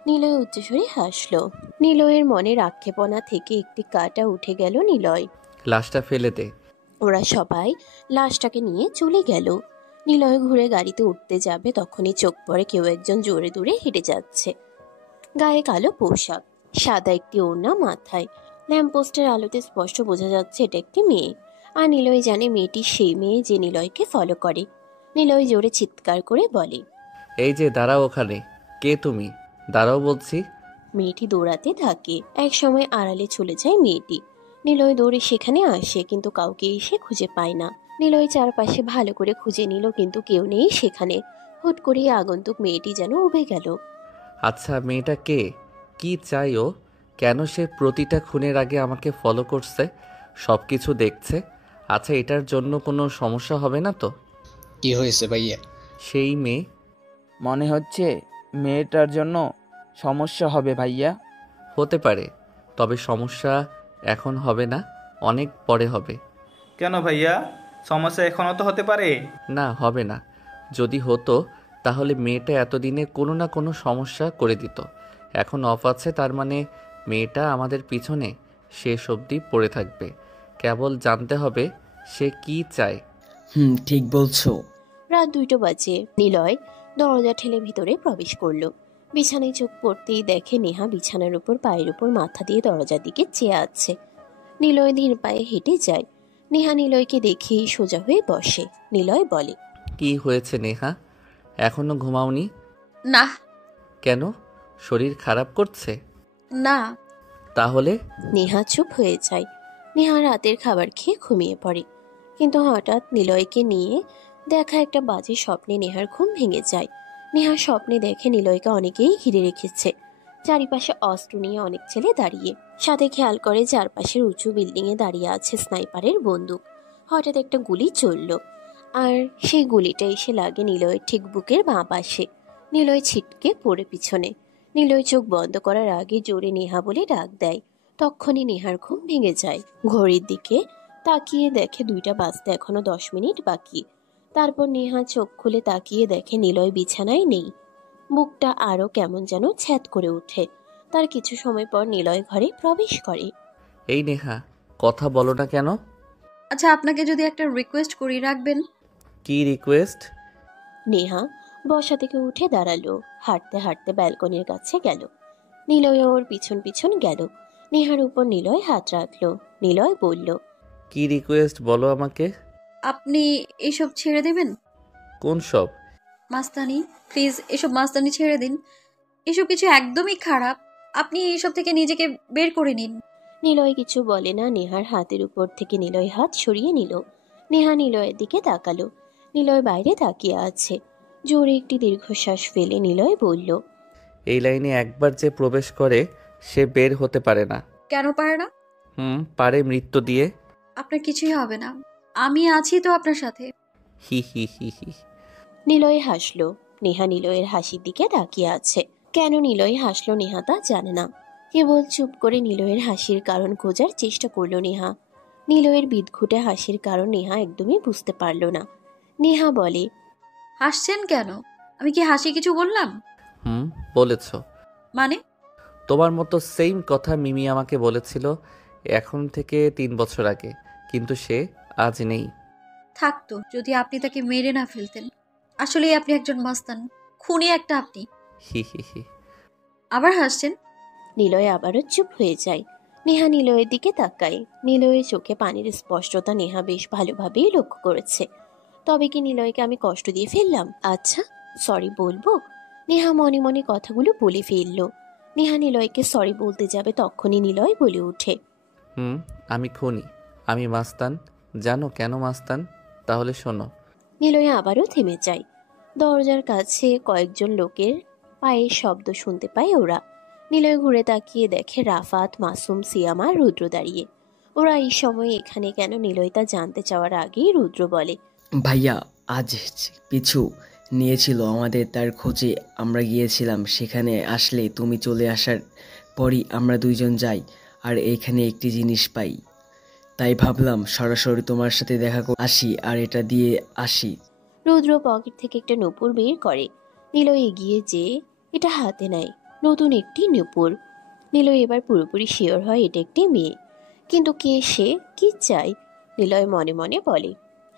নিলয় উচ্চস্বরে হাসলো। নিলয়ের মনের আক্ষেপণা থেকে একটি কাঁটা উঠে গেল। নিলয়, লাশটা ফেলে দে। ওরা সবাই লাশটাকে নিয়ে চলে গেল। নিলয় ঘুরে গাড়িতে উঠতে যাবে, তখনই চোখ পড়ে কেউ একজন জোরে দূরে হেঁটে যাচ্ছে। গায়ে কালো পোশাক, সাদা একটি ওড়না মাথায়। ল্যাম্পপোস্টের আলোতে স্পষ্ট বোঝা যাচ্ছে এটা একটি মেয়ে। আর নিলয় জানে মেয়েটি সেই মেয়ে যে নিলয়কে ফলো করে। নিলয় জোরে চিৎকার করে বলে, এই যে দাঁড়াও ওখানে। কে তুমি? দাঁড়াও বলছি। মেয়েটি দৌড়াতে থাকে। এক সময় আড়ালে চলে যায় মেয়েটি। নিলয় দৌড়ে সেখানে আসে, কিন্তু কাউকে এসে খুঁজে পায় না। নিলয় চারপাশে ভালো করে খুঁজে নিল, কিন্তু কেউ নেই সেখানে। হুট করে আগন্তুক মেয়েটি যেন উবে গেল। আচ্ছা মেয়েটা কে? কি চাই ও? কেন সে প্রতিটা খুনের আগে আমাকে ফলো করছে, সব কিছু দেখছে? আচ্ছা এটার জন্য কোনো সমস্যা হবে না তো? কি হয়েছে ভাইয়া? সেই মেয়ে। মনে হচ্ছে মেয়েটার জন্য সমস্যা হবে ভাইয়া। হতে পারে, তবে সমস্যা এখন হবে না, অনেক পরে হবে। কেন ভাইয়া, সমস্যা এখনও তো হতে পারে। না, হবে না। যদি হতো তাহলে মেয়েটা এতদিনে কোনো না কোনো সমস্যা করে দিত। এখন অফ আছে, তার মানে মেয়েটা আমাদের পিছনে শেষ অবধি পড়ে থাকবে। কেবল জানতে হবে সে কি চায়। ঠিক বলছো। রাত 2টা বাজে। নিলয় দরজা ঠেলে ভিতরে প্রবেশ করলো। বিছানায় চোখ পড়তেই দেখে নেহা বিছানার উপর পায়ের উপর মাথা দিয়ে দরজার দিকে চেয়ে আছে। নিলয় ধীর পায়ে হেঁটে যায়। নেহা নিলয়কে দেখেই সোজা হয়ে বসে। নিলয় বলে, কি হয়েছে নেহা, এখনো ঘুমাওনি? না। কেন, শরীর খারাপ করছে? না। তাহলে? নেহা চুপ হয়ে যায়। নেহা রাতের খাবার খেয়ে ঘুমিয়ে পড়ে। কিন্তু হঠাৎ নিলয়কে নিয়ে দেখা একটা বাজে স্বপ্নে নেহার ঘুম ভেঙে যায়। নেহা স্বপ্নে দেখে নিলয়কে অনেকেই ঘিরে রেখেছে। চারিপাশে অস্ত্র নিয়ে অনেক ছেলে দাঁড়িয়ে। সাথে খেয়াল করে চারপাশের উঁচু বিল্ডিংয়ে দাঁড়িয়ে আছে স্নাইপারের বন্দুক। হঠাৎ একটা গুলি চলল, আর সেই গুলিটা এসে লাগে নিলয়ের ঠিক বুকের বাঁ পাশে। নিলয় ছিটকে পড়ে পিছনে। নিলয় চোখ বন্ধ করার আগে জোরে নেহা বলে ডাক দেয়। তখনই নেহার ঘুম ভেঙে যায়। ঘড়ির দিকে তাকিয়ে দেখে 2টা বাজতে এখনো 10 মিনিট বাকি। তারপর নেহা চোখ খুলে তাকিয়ে দেখে নিলয় বিছানায় নেই। বুকটা আরো কেমন যেন ছ্যাদ করে ওঠে। তার কিছু সময় পর নিলয় ঘরে প্রবেশ করে। এই নেহা, কথা বলো না কেন? আচ্ছা আপনাকে যদি একটা রিকোয়েস্ট করি, রাখবেন? কি রিকোয়েস্ট? নেহা বসা থেকে উঠে দাঁড়ালো। হাঁটতে হাঁটতে ব্যালকনির কাছে গেল। নিলয় ওর পিছন পিছন গেল। নেহার উপর নিলয় হাত রাখলো। নিলয় বলল, কি রিকোয়েস্ট বলো আমাকে। আপনি এসব ছেড়ে দেবেন? কোন সব? মাস্তানি, প্লিজ এসব মাস্তানি ছেড়ে দিন। এসব কিছু একদমই খারাপ। আপনি এইসব থেকে নিজেকে বের করে নিন। নিলয় কিছু বলে না। নেহার হাতের উপর থেকে নিলয় হাত সরিয়ে নিল। নেহা নিলয়ের দিকে তাকালো। নিলয় বাইরে তাকিয়ে আছে। জোরে একটি দীর্ঘশ্বাস ফেলে নিলয় বলল, এই লাইনে একবার যে প্রবেশ করে সে বের হতে পারে না। কেন পারে না? পারে মৃত্যু দিয়ে। আপনার কিছুই হবে না, আমি আছি তো আপনার সাথে। হি হি হি হি। নিলয় হাসলো। নেহা নিলয়ের হাসির দিকে তাকিয়ে আছে। কেন নিলয় হাসলো নেহা তা জানে না। কেবল চুপ করে নিলয়ের হাসির কারণ খোঁজার চেষ্টা করলো নেহা। নিলয়ের বিদঘুটে হাসির কারণ নেহা একদমই বুঝতে পারল না। নেহা বলে, হাসছেন কেন? আমি কি হাসি কিছু বললাম? বলেছ। মানে? তোমার মতো সেম কথা মিমি আমাকে বলেছিল এখন থেকে 3 বছর আগে, কিন্তু সে আজ নেই। থাকতো যদি আপনি তাকে মেরে না ফেলতেন। আসলেই আপনি একজন মাস্তান, খুনি একটা আপনি। হি হি হি। আবার হাসছেন। নিলয় আবারও চুপ হয়ে যায়। নেহা নিলয়ের দিকে তাকায়। নিলয়ের চোখে পানির স্পষ্টতা নেহা বেশ ভালোভাবেই লক্ষ্য করেছে। তবে কি নিলয়কে আমি কষ্ট দিয়ে ফেললাম? আচ্ছা, সরি বলবো? নেহা মনে মনে কথাগুলো বলে ফেলল। নেহা নিলয়কে সরি বলতে যাবে, তখনই নিলয় বলে ওঠে, আমি খুনি, আমি মাস্তান। জানো কেন মাস্তান? তাহলে শোনো। নিলয় আবারও থেমে যায়। দরজার কাছে কয়েকজন লোকের পায়ের শব্দ শুনতে পায় ওরা। নিলয় ঘুরে তাকিয়ে দেখে রাফাত, মাসুম, সিয়াম আর রুদ্র দাঁড়িয়ে। ওরা এই সময় এখানে কেন নিলয় তা জানতে চাওয়ার আগেই রুদ্র বলে, ভাইয়া আজ পিছু নিয়েছিল আমাদের, তার খোঁজে আমরা গিয়েছিলাম। সেখানে আসলে তুমি চলে আসার পরই আমরা দুইজন যাই আর এইখানে একটি জিনিস পাই। তাই ভাবলাম সরাসরি তোমার সাথে দেখা আসি আর এটা দিয়ে আসি। রুদ্র পকেট থেকে একটা নূপুর বের করে। নিলয় এগিয়ে যেয়ে এটা হাতে নেয়। নতুন একটি নূপুর। নিলয় এবার পুরোপুরি শিওর হয় এটা একটি মেয়ে। কিন্তু কে সে, কি চাই? নিলয় মনে মনে বলে।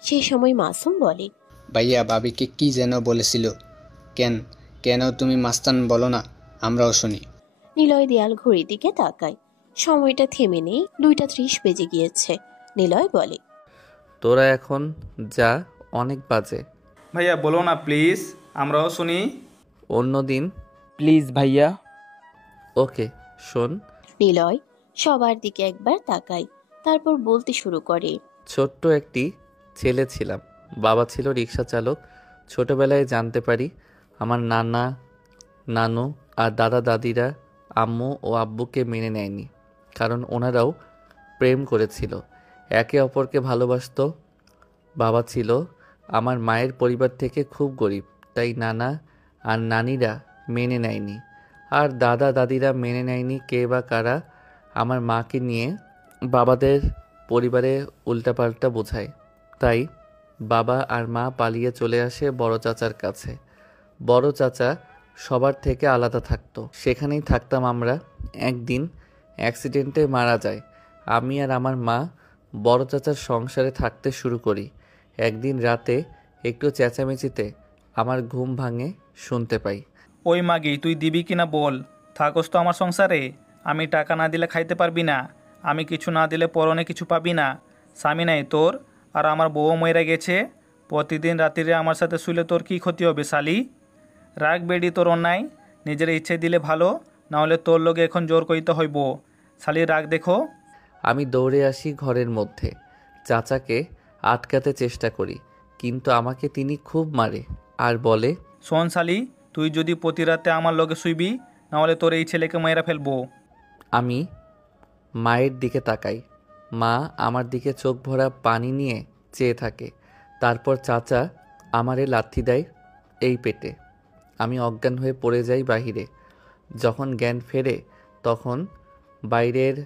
সেই সময় মাসুম বলে, ভাইয়া ভাবিকে কি যেন বলেছিল। কেন কেন তুমি মাস্তান বলো না, আমরাও শুনি। নিলয় দেয়াল ঘড়ির দিকে তাকায়। সময়টা থেমে নেই, 2:30 বেজে গিয়েছে। নিলয় বলে, তোরা এখন যা, অনেক বাজে। ভাইয়া বলো না প্লিজ, আমরাও শুনি। অন্যদিন প্লিজ ভাইয়া। ওকে শোন। নিলয় সবার দিকে একবার তাকায়, তারপর বলতে শুরু করে। ছোট্ট একটি ছেলে ছিলাম, বাবা ছিল রিক্সা চালক। ছোটবেলায় জানতে পারি আমার নানা, নানু আর দাদা দাদিরা আম্মু ও আব্বুকে মেনে নেয়নি, কারণ ওনারাও প্রেম করেছিল, একে অপরকে ভালোবাসতো। বাবা ছিল আমার মায়ের পরিবার থেকে খুব গরিব, তাই নানা আর নানিরা মেনে নেয়নি, আর দাদা দাদিরা মেনে নেয়নি। কে বা কারা আমার মাকে নিয়ে বাবাদের পরিবারে উল্টাপাল্টা বোঝায়। তাই বাবা আর মা পালিয়ে চলে আসে বড় চাচার কাছে। বড় চাচা সবার থেকে আলাদা থাকতো, সেখানেই থাকতাম আমরা। একদিন অ্যাক্সিডেন্টে মারা যায়। আমি আর আমার মা বড় চাচার সংসারে থাকতে শুরু করি। একদিন রাতে একটু চেঁচামেচিতে আমার ঘুম ভাঙে, শুনতে পাই, ওই মাগি তুই দিবি কিনা বল, থাকস তো আমার সংসারে। আমি টাকা না দিলে খাইতে পারবি না, আমি কিছু না দিলে পরনে কিছু পাবি না। স্বামী নাই তোর, আর আমার বউ মরে গেছে। প্রতিদিন রাত্রিরে আমার সাথে শুলে তোর কি ক্ষতি হবে শালি? রাগ বেডি তোর অন্যায়, নিজের ইচ্ছে দিলে ভালো, নাহলে তোর লোকে এখন জোর করিতে হইব। শালি রাগ দেখো। আমি দৌড়ে আসি ঘরের মধ্যে, চাচাকে আটকাতে চেষ্টা করি, কিন্তু আমাকে তিনি খুব মারে আর বলে, শোন শালি, তুই যদি প্রতি রাতে আমার লগে শুইবি, নাহলে তোর এই ছেলেকে মেয়েরা ফেলবো। আমি মায়ের দিকে তাকাই। মা আমার দিকে চোখ ভরা পানি নিয়ে চেয়ে থাকে। তারপর চাচা আমারে লাথি দেয় এই পেটে। আমি অজ্ঞান হয়ে পড়ে যাই বাহিরে। যখন জ্ঞান ফেরে তখন বাইরের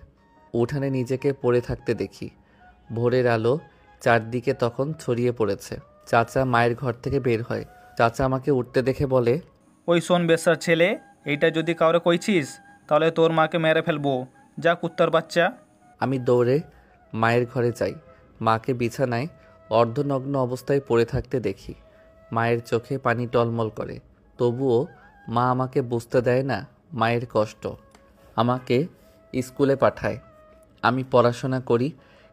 উঠানে নিজেকে পড়ে থাকতে দেখি। ভোরের আলো চারদিকে তখন ছড়িয়ে পড়েছে। চাচা মায়ের ঘর থেকে বের হয়। চাচা আমাকে উঠতে দেখে বলে, ওই শোন বেশ্যার ছেলে, এইটা যদি কাউরে কইছিস তাহলে তোর মাকে মেরে ফেলবো। যা কুত্তার বাচ্চা। আমি দৌড়ে মায়ের ঘরে যাই। মাকে বিছানায় অর্ধনগ্ন অবস্থায় পড়ে থাকতে দেখি। মায়ের চোখে পানি টলমল করে, তবুও মা আমাকে বুঝতে দেয় না মায়ের কষ্ট। আমাকে স্কুলে পাঠায়। আমি পড়াশোনা করি,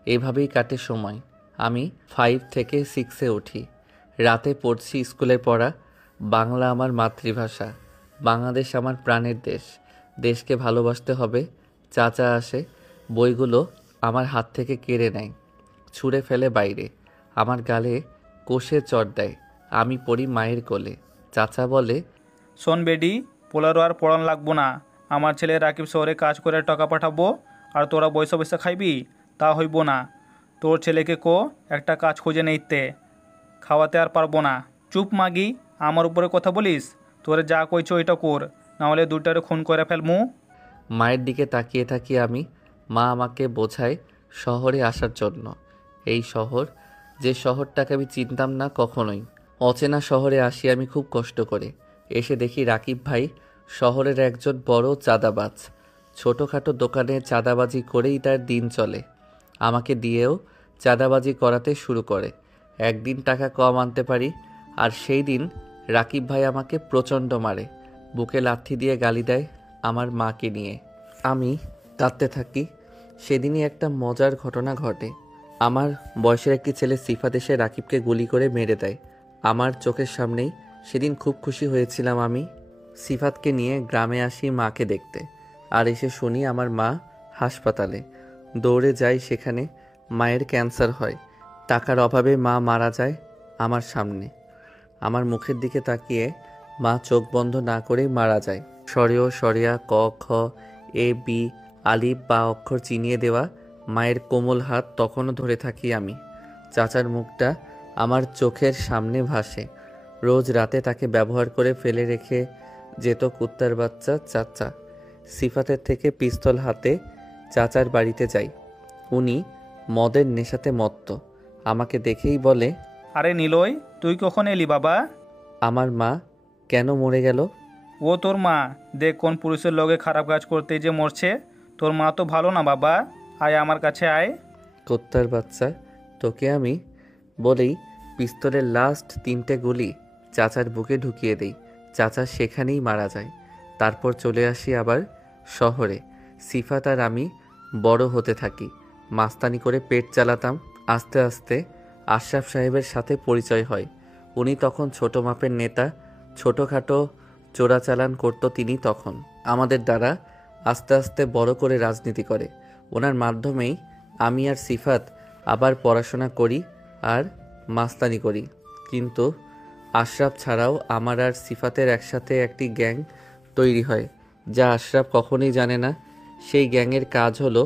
এভাবেই কাটে সময়। আমি 5 থেকে 6-এ উঠি। রাতে পড়ছি স্কুলের পড়া। বাংলা আমার মাতৃভাষা, বাংলাদেশ আমার প্রাণের দেশ। দেশকে ভালোবাসতে হবে। চাচা আসে, বইগুলো আমার হাত থেকে কেড়ে নেয়, ছুঁড়ে ফেলে বাইরে। আমার গালে কষে চড় দেয়। আমি পড়ি মায়ের কোলে। চাচা বলে, শোন বেডি, পোলারও আর পড়ান লাগবো না। আমার ছেলে রাকিব শহরে কাজ করে টাকা পাঠাবো, আর তোরা বৈশা বৈশা খাইবি, তা হইব না। তোর ছেলেকে কো একটা কাজ খুঁজে নেইতে, খাওয়াতে আর পারবো না। চুপ মাগি, আমার উপরে কথা বলিস? তোরে যা কইছো ওইটা কর, নাহলে দুটারে খুন করে ফেলমু। মায়ের দিকে তাকিয়ে থাকি আমি। মা আমাকে বোঝায় শহরে আসার জন্য। এই শহর, যে শহরটাকে আমি চিনতাম না কখনোই। অচেনা শহরে আসি আমি খুব কষ্ট করে। এসে দেখি রাকিব ভাই শহরের একজন বড় চাঁদাবাজ। ছোটোখাটো দোকানে চাঁদাবাজি করেই তার দিন চলে। আমাকে দিয়েও চাঁদাবাজি করাতে শুরু করে। একদিন টাকা কম আনতে পারি, আর সেই দিন রাকিব ভাই আমাকে প্রচণ্ড মারে, বুকে লাথি দিয়ে গালি দেয় আমার মাকে নিয়ে। আমি কাঁদতে থাকি। সেদিনই একটা মজার ঘটনা ঘটে। আমার বয়সের একটি ছেলে সিফাত এসে রাকিবকে গুলি করে মেরে দেয় আমার চোখের সামনেই। সেদিন খুব খুশি হয়েছিলাম আমি। সিফাতকে নিয়ে গ্রামে আসি মাকে দেখতে, আর এসে শুনি আমার মা হাসপাতালে। দৌড়ে যাই সেখানে, মায়ের ক্যান্সার হয়। টাকার অভাবে মা মারা যায় আমার সামনে। আমার মুখের দিকে তাকিয়ে মা চোখ বন্ধ না করেই মারা যায়। সরেয় সরিয়া ক খ এ বি আলিফ বা অক্ষর চিনিয়ে দেওয়া মায়ের কোমল হাত তখনও ধরে থাকি আমি। চাচার মুখটা আমার চোখের সামনে ভাসে। রোজ রাতে তাকে ব্যবহার করে ফেলে রেখে যেত কুত্তার বাচ্চা চাচা। সিফাতের থেকে পিস্তল হাতে চাচার বাড়িতে যাই। উনি মদের নেশাতে মত্ত। আমাকে দেখেই বলে, আরে নিলয়, তুই কখন এলি বাবা? আমার মা কেন মরে গেল? ও তোর মা, দেখ কোন পুরুষের লগে খারাপ কাজ করতে যে মরছে। তোর মা তো ভালো না বাবা, আয় আমার কাছে আয়। কুত্তার বাচ্চা, তোকে আমি বলেই পিস্তলের লাস্ট 3টে গুলি চাচার বুকে ঢুকিয়ে দেই। চাচা সেখানেই মারা যায়। তারপর চলে আসি আবার শহরে। সিফাত আর আমি বড় হতে থাকি। মাস্তানি করে পেট চালাতাম। আস্তে আস্তে আশরাফ সাহেবের সাথে পরিচয় হয়। উনি তখন ছোট মাপের নেতা। ছোটোখাটো চোরাচালান করত তিনি তখন। আমাদের দ্বারা আস্তে আস্তে বড় করে রাজনীতি করে। ওনার মাধ্যমেই আমি আর সিফাত আবার পড়াশোনা করি আর মাস্তানি করি। কিন্তু আশরাফ ছাড়াও আমার আর সিফাতের একসাথে একটি গ্যাং তৈরি হয়, যা আশরাফ কখনোই জানে না। সেই গ্যাংয়ের কাজ হলো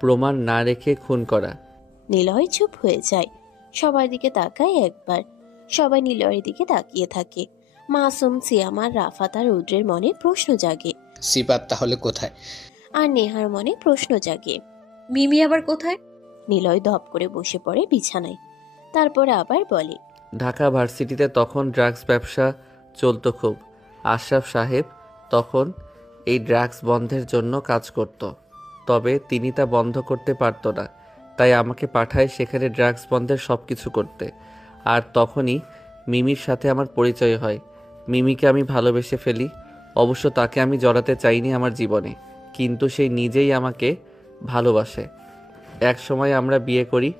প্রমাণ না রেখে খুন করা। নিলয় চুপ হয়ে যায়। সবার দিকে তাকায় একবার। সবাই নিলয়ের দিকে তাকিয়ে থাকে। মাসুম, সিয়ামার, রাফাত আর রুদ্রের মনে প্রশ্ন জাগে। সিফাত তাহলে কোথায়? আর নেহার মনে প্রশ্ন জাগে, মিমি আবার কোথায়? নিলয় ধপ করে বসে পড়ে বিছানায়। তারপর আবার বলে, ঢাকা ভার্সিটিতে তখন ড্রাগস ব্যবসা চলতো খুব। আশরাফ সাহেব তখন এই ড্রাগস বন্ধের জন্য কাজ করত, তবে তিনি তা বন্ধ করতে পারত না। তাই আমাকে পাঠায় সেখানে ড্রাগস বন্ধের সব কিছু করতে। আর তখনই মিমির সাথে আমার পরিচয় হয়। মিমিকে আমি ভালোবেসে ফেলি। অবশ্য তাকে আমি জড়াতে চাইনি আমার জীবনে, কিন্তু সে নিজেই আমাকে ভালোবাসে। এক সময় আমরা বিয়ে করি।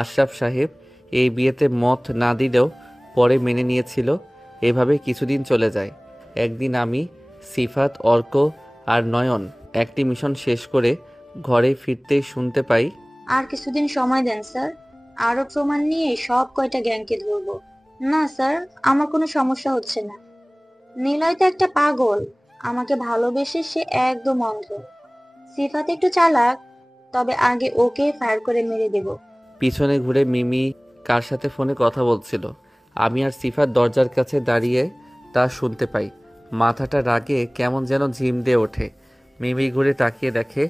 আশরাফ সাহেব এই বিয়েতে মত না দিলেও পরে মেনে নিয়েছিল। এভাবে কিছুদিন চলে যায়। একদিন আমি, সিফাত, অর্ক আর নয়ন একটি মিশন শেষ করে ঘরে ফিরতেই শুনতে পাই, আর কিছুদিন সময় দেন স্যার, আরো প্রমাণ নিয়ে সব কয়টা গ্যাংকে ধরবো। না স্যার, আমার কোনো সমস্যা হচ্ছে না। নিলয় তো একটা পাগল, আমাকে ভালোবেসে সে একদম অন্ধ। সিফাত একটু চালাক, তবে আগে ওকে ফায়ার করে মেরে দেব। পিছনে ঘুরে মিমি কার সাথে ফোনে কথা বলছিল। আমি আর সিফাত দরজার কাছে দাঁড়িয়ে তা শুনতে পাই। মাথাটা রাগে কেমন যেন ঝিম দিয়ে ওঠে। মিমি ঘুরে তাকিয়ে দেখে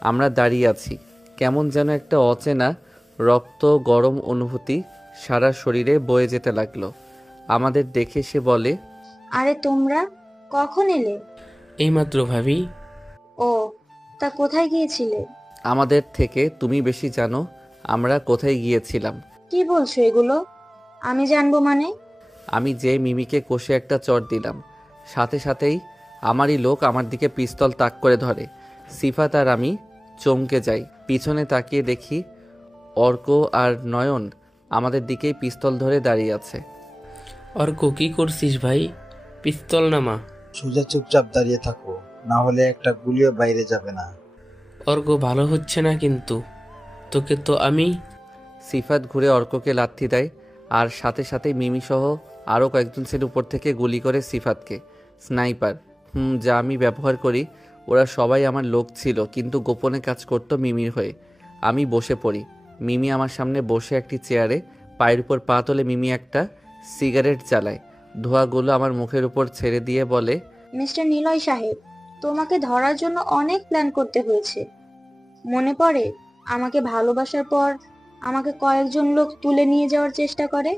আমরা দাঁড়িয়ে আছি। কেমন যেন একটা অচেনা রক্ত গরম অনুভূতি সারা শরীরে বয়ে যেতে লাগলো। আমাদের দেখে সে বলে, আরে তোমরা কখন এলে? এইমাত্র ভাবি। ও, তা কোথায় গিয়েছিলে? আমাদের থেকে তুমি বেশি জানো আমরা কোথায় গিয়েছিলাম। কি বলছো এগুলো? আমি জানবো মানে? আমি যে মিমিকে কষে একটা চড় দিলাম, সাথে সাথেই আমারই লোক আমার দিকে পিস্তল তাক করে ধরে। সিফাত আর আমি চমকে যাই। পিছনে তাকিয়ে দেখি অর্ক আর নয়ন আমাদের দিকেই পিস্তল ধরে দাঁড়িয়ে আছে। অর্ক, কি করছিস ভাই? পিস্তল নামা। সোজা চুপচাপ দাঁড়িয়ে থাকো, না হলে একটা গুলিও বাইরে যাবে না। অর্ক, ভালো হচ্ছে না কিন্তু। তোকে তো আমি। সিফাত ঘুরে অর্ককে লাথি দেয়, আর সাথে সাথে মিমি সহ আরও কয়েকজন ছেলে উপর থেকে গুলি করে সিফাতকে। স্নাইপার যা আমি ব্যবহার করি। ওরা সবাই আমার লোক ছিল, কিন্তু গোপনে কাজ করতো মিমির হয়ে। আমি বসে পড়ি। মিমি আমার সামনে বসে একটি চেয়ারে পায়ের উপর পা তোলে। মিমি একটা সিগারেট জ্বালায়। ধোঁয়াগুলো আমার মুখের উপর ছেড়ে দিয়ে বলে, মিস্টার নিলয় সাহেব, তোমাকে ধরার জন্য অনেক প্ল্যান করতে হয়েছে। মনে পড়ে আমাকে ভালোবাসার পর আমাকে কয়েকজন লোক তুলে নিয়ে যাওয়ার চেষ্টা করে।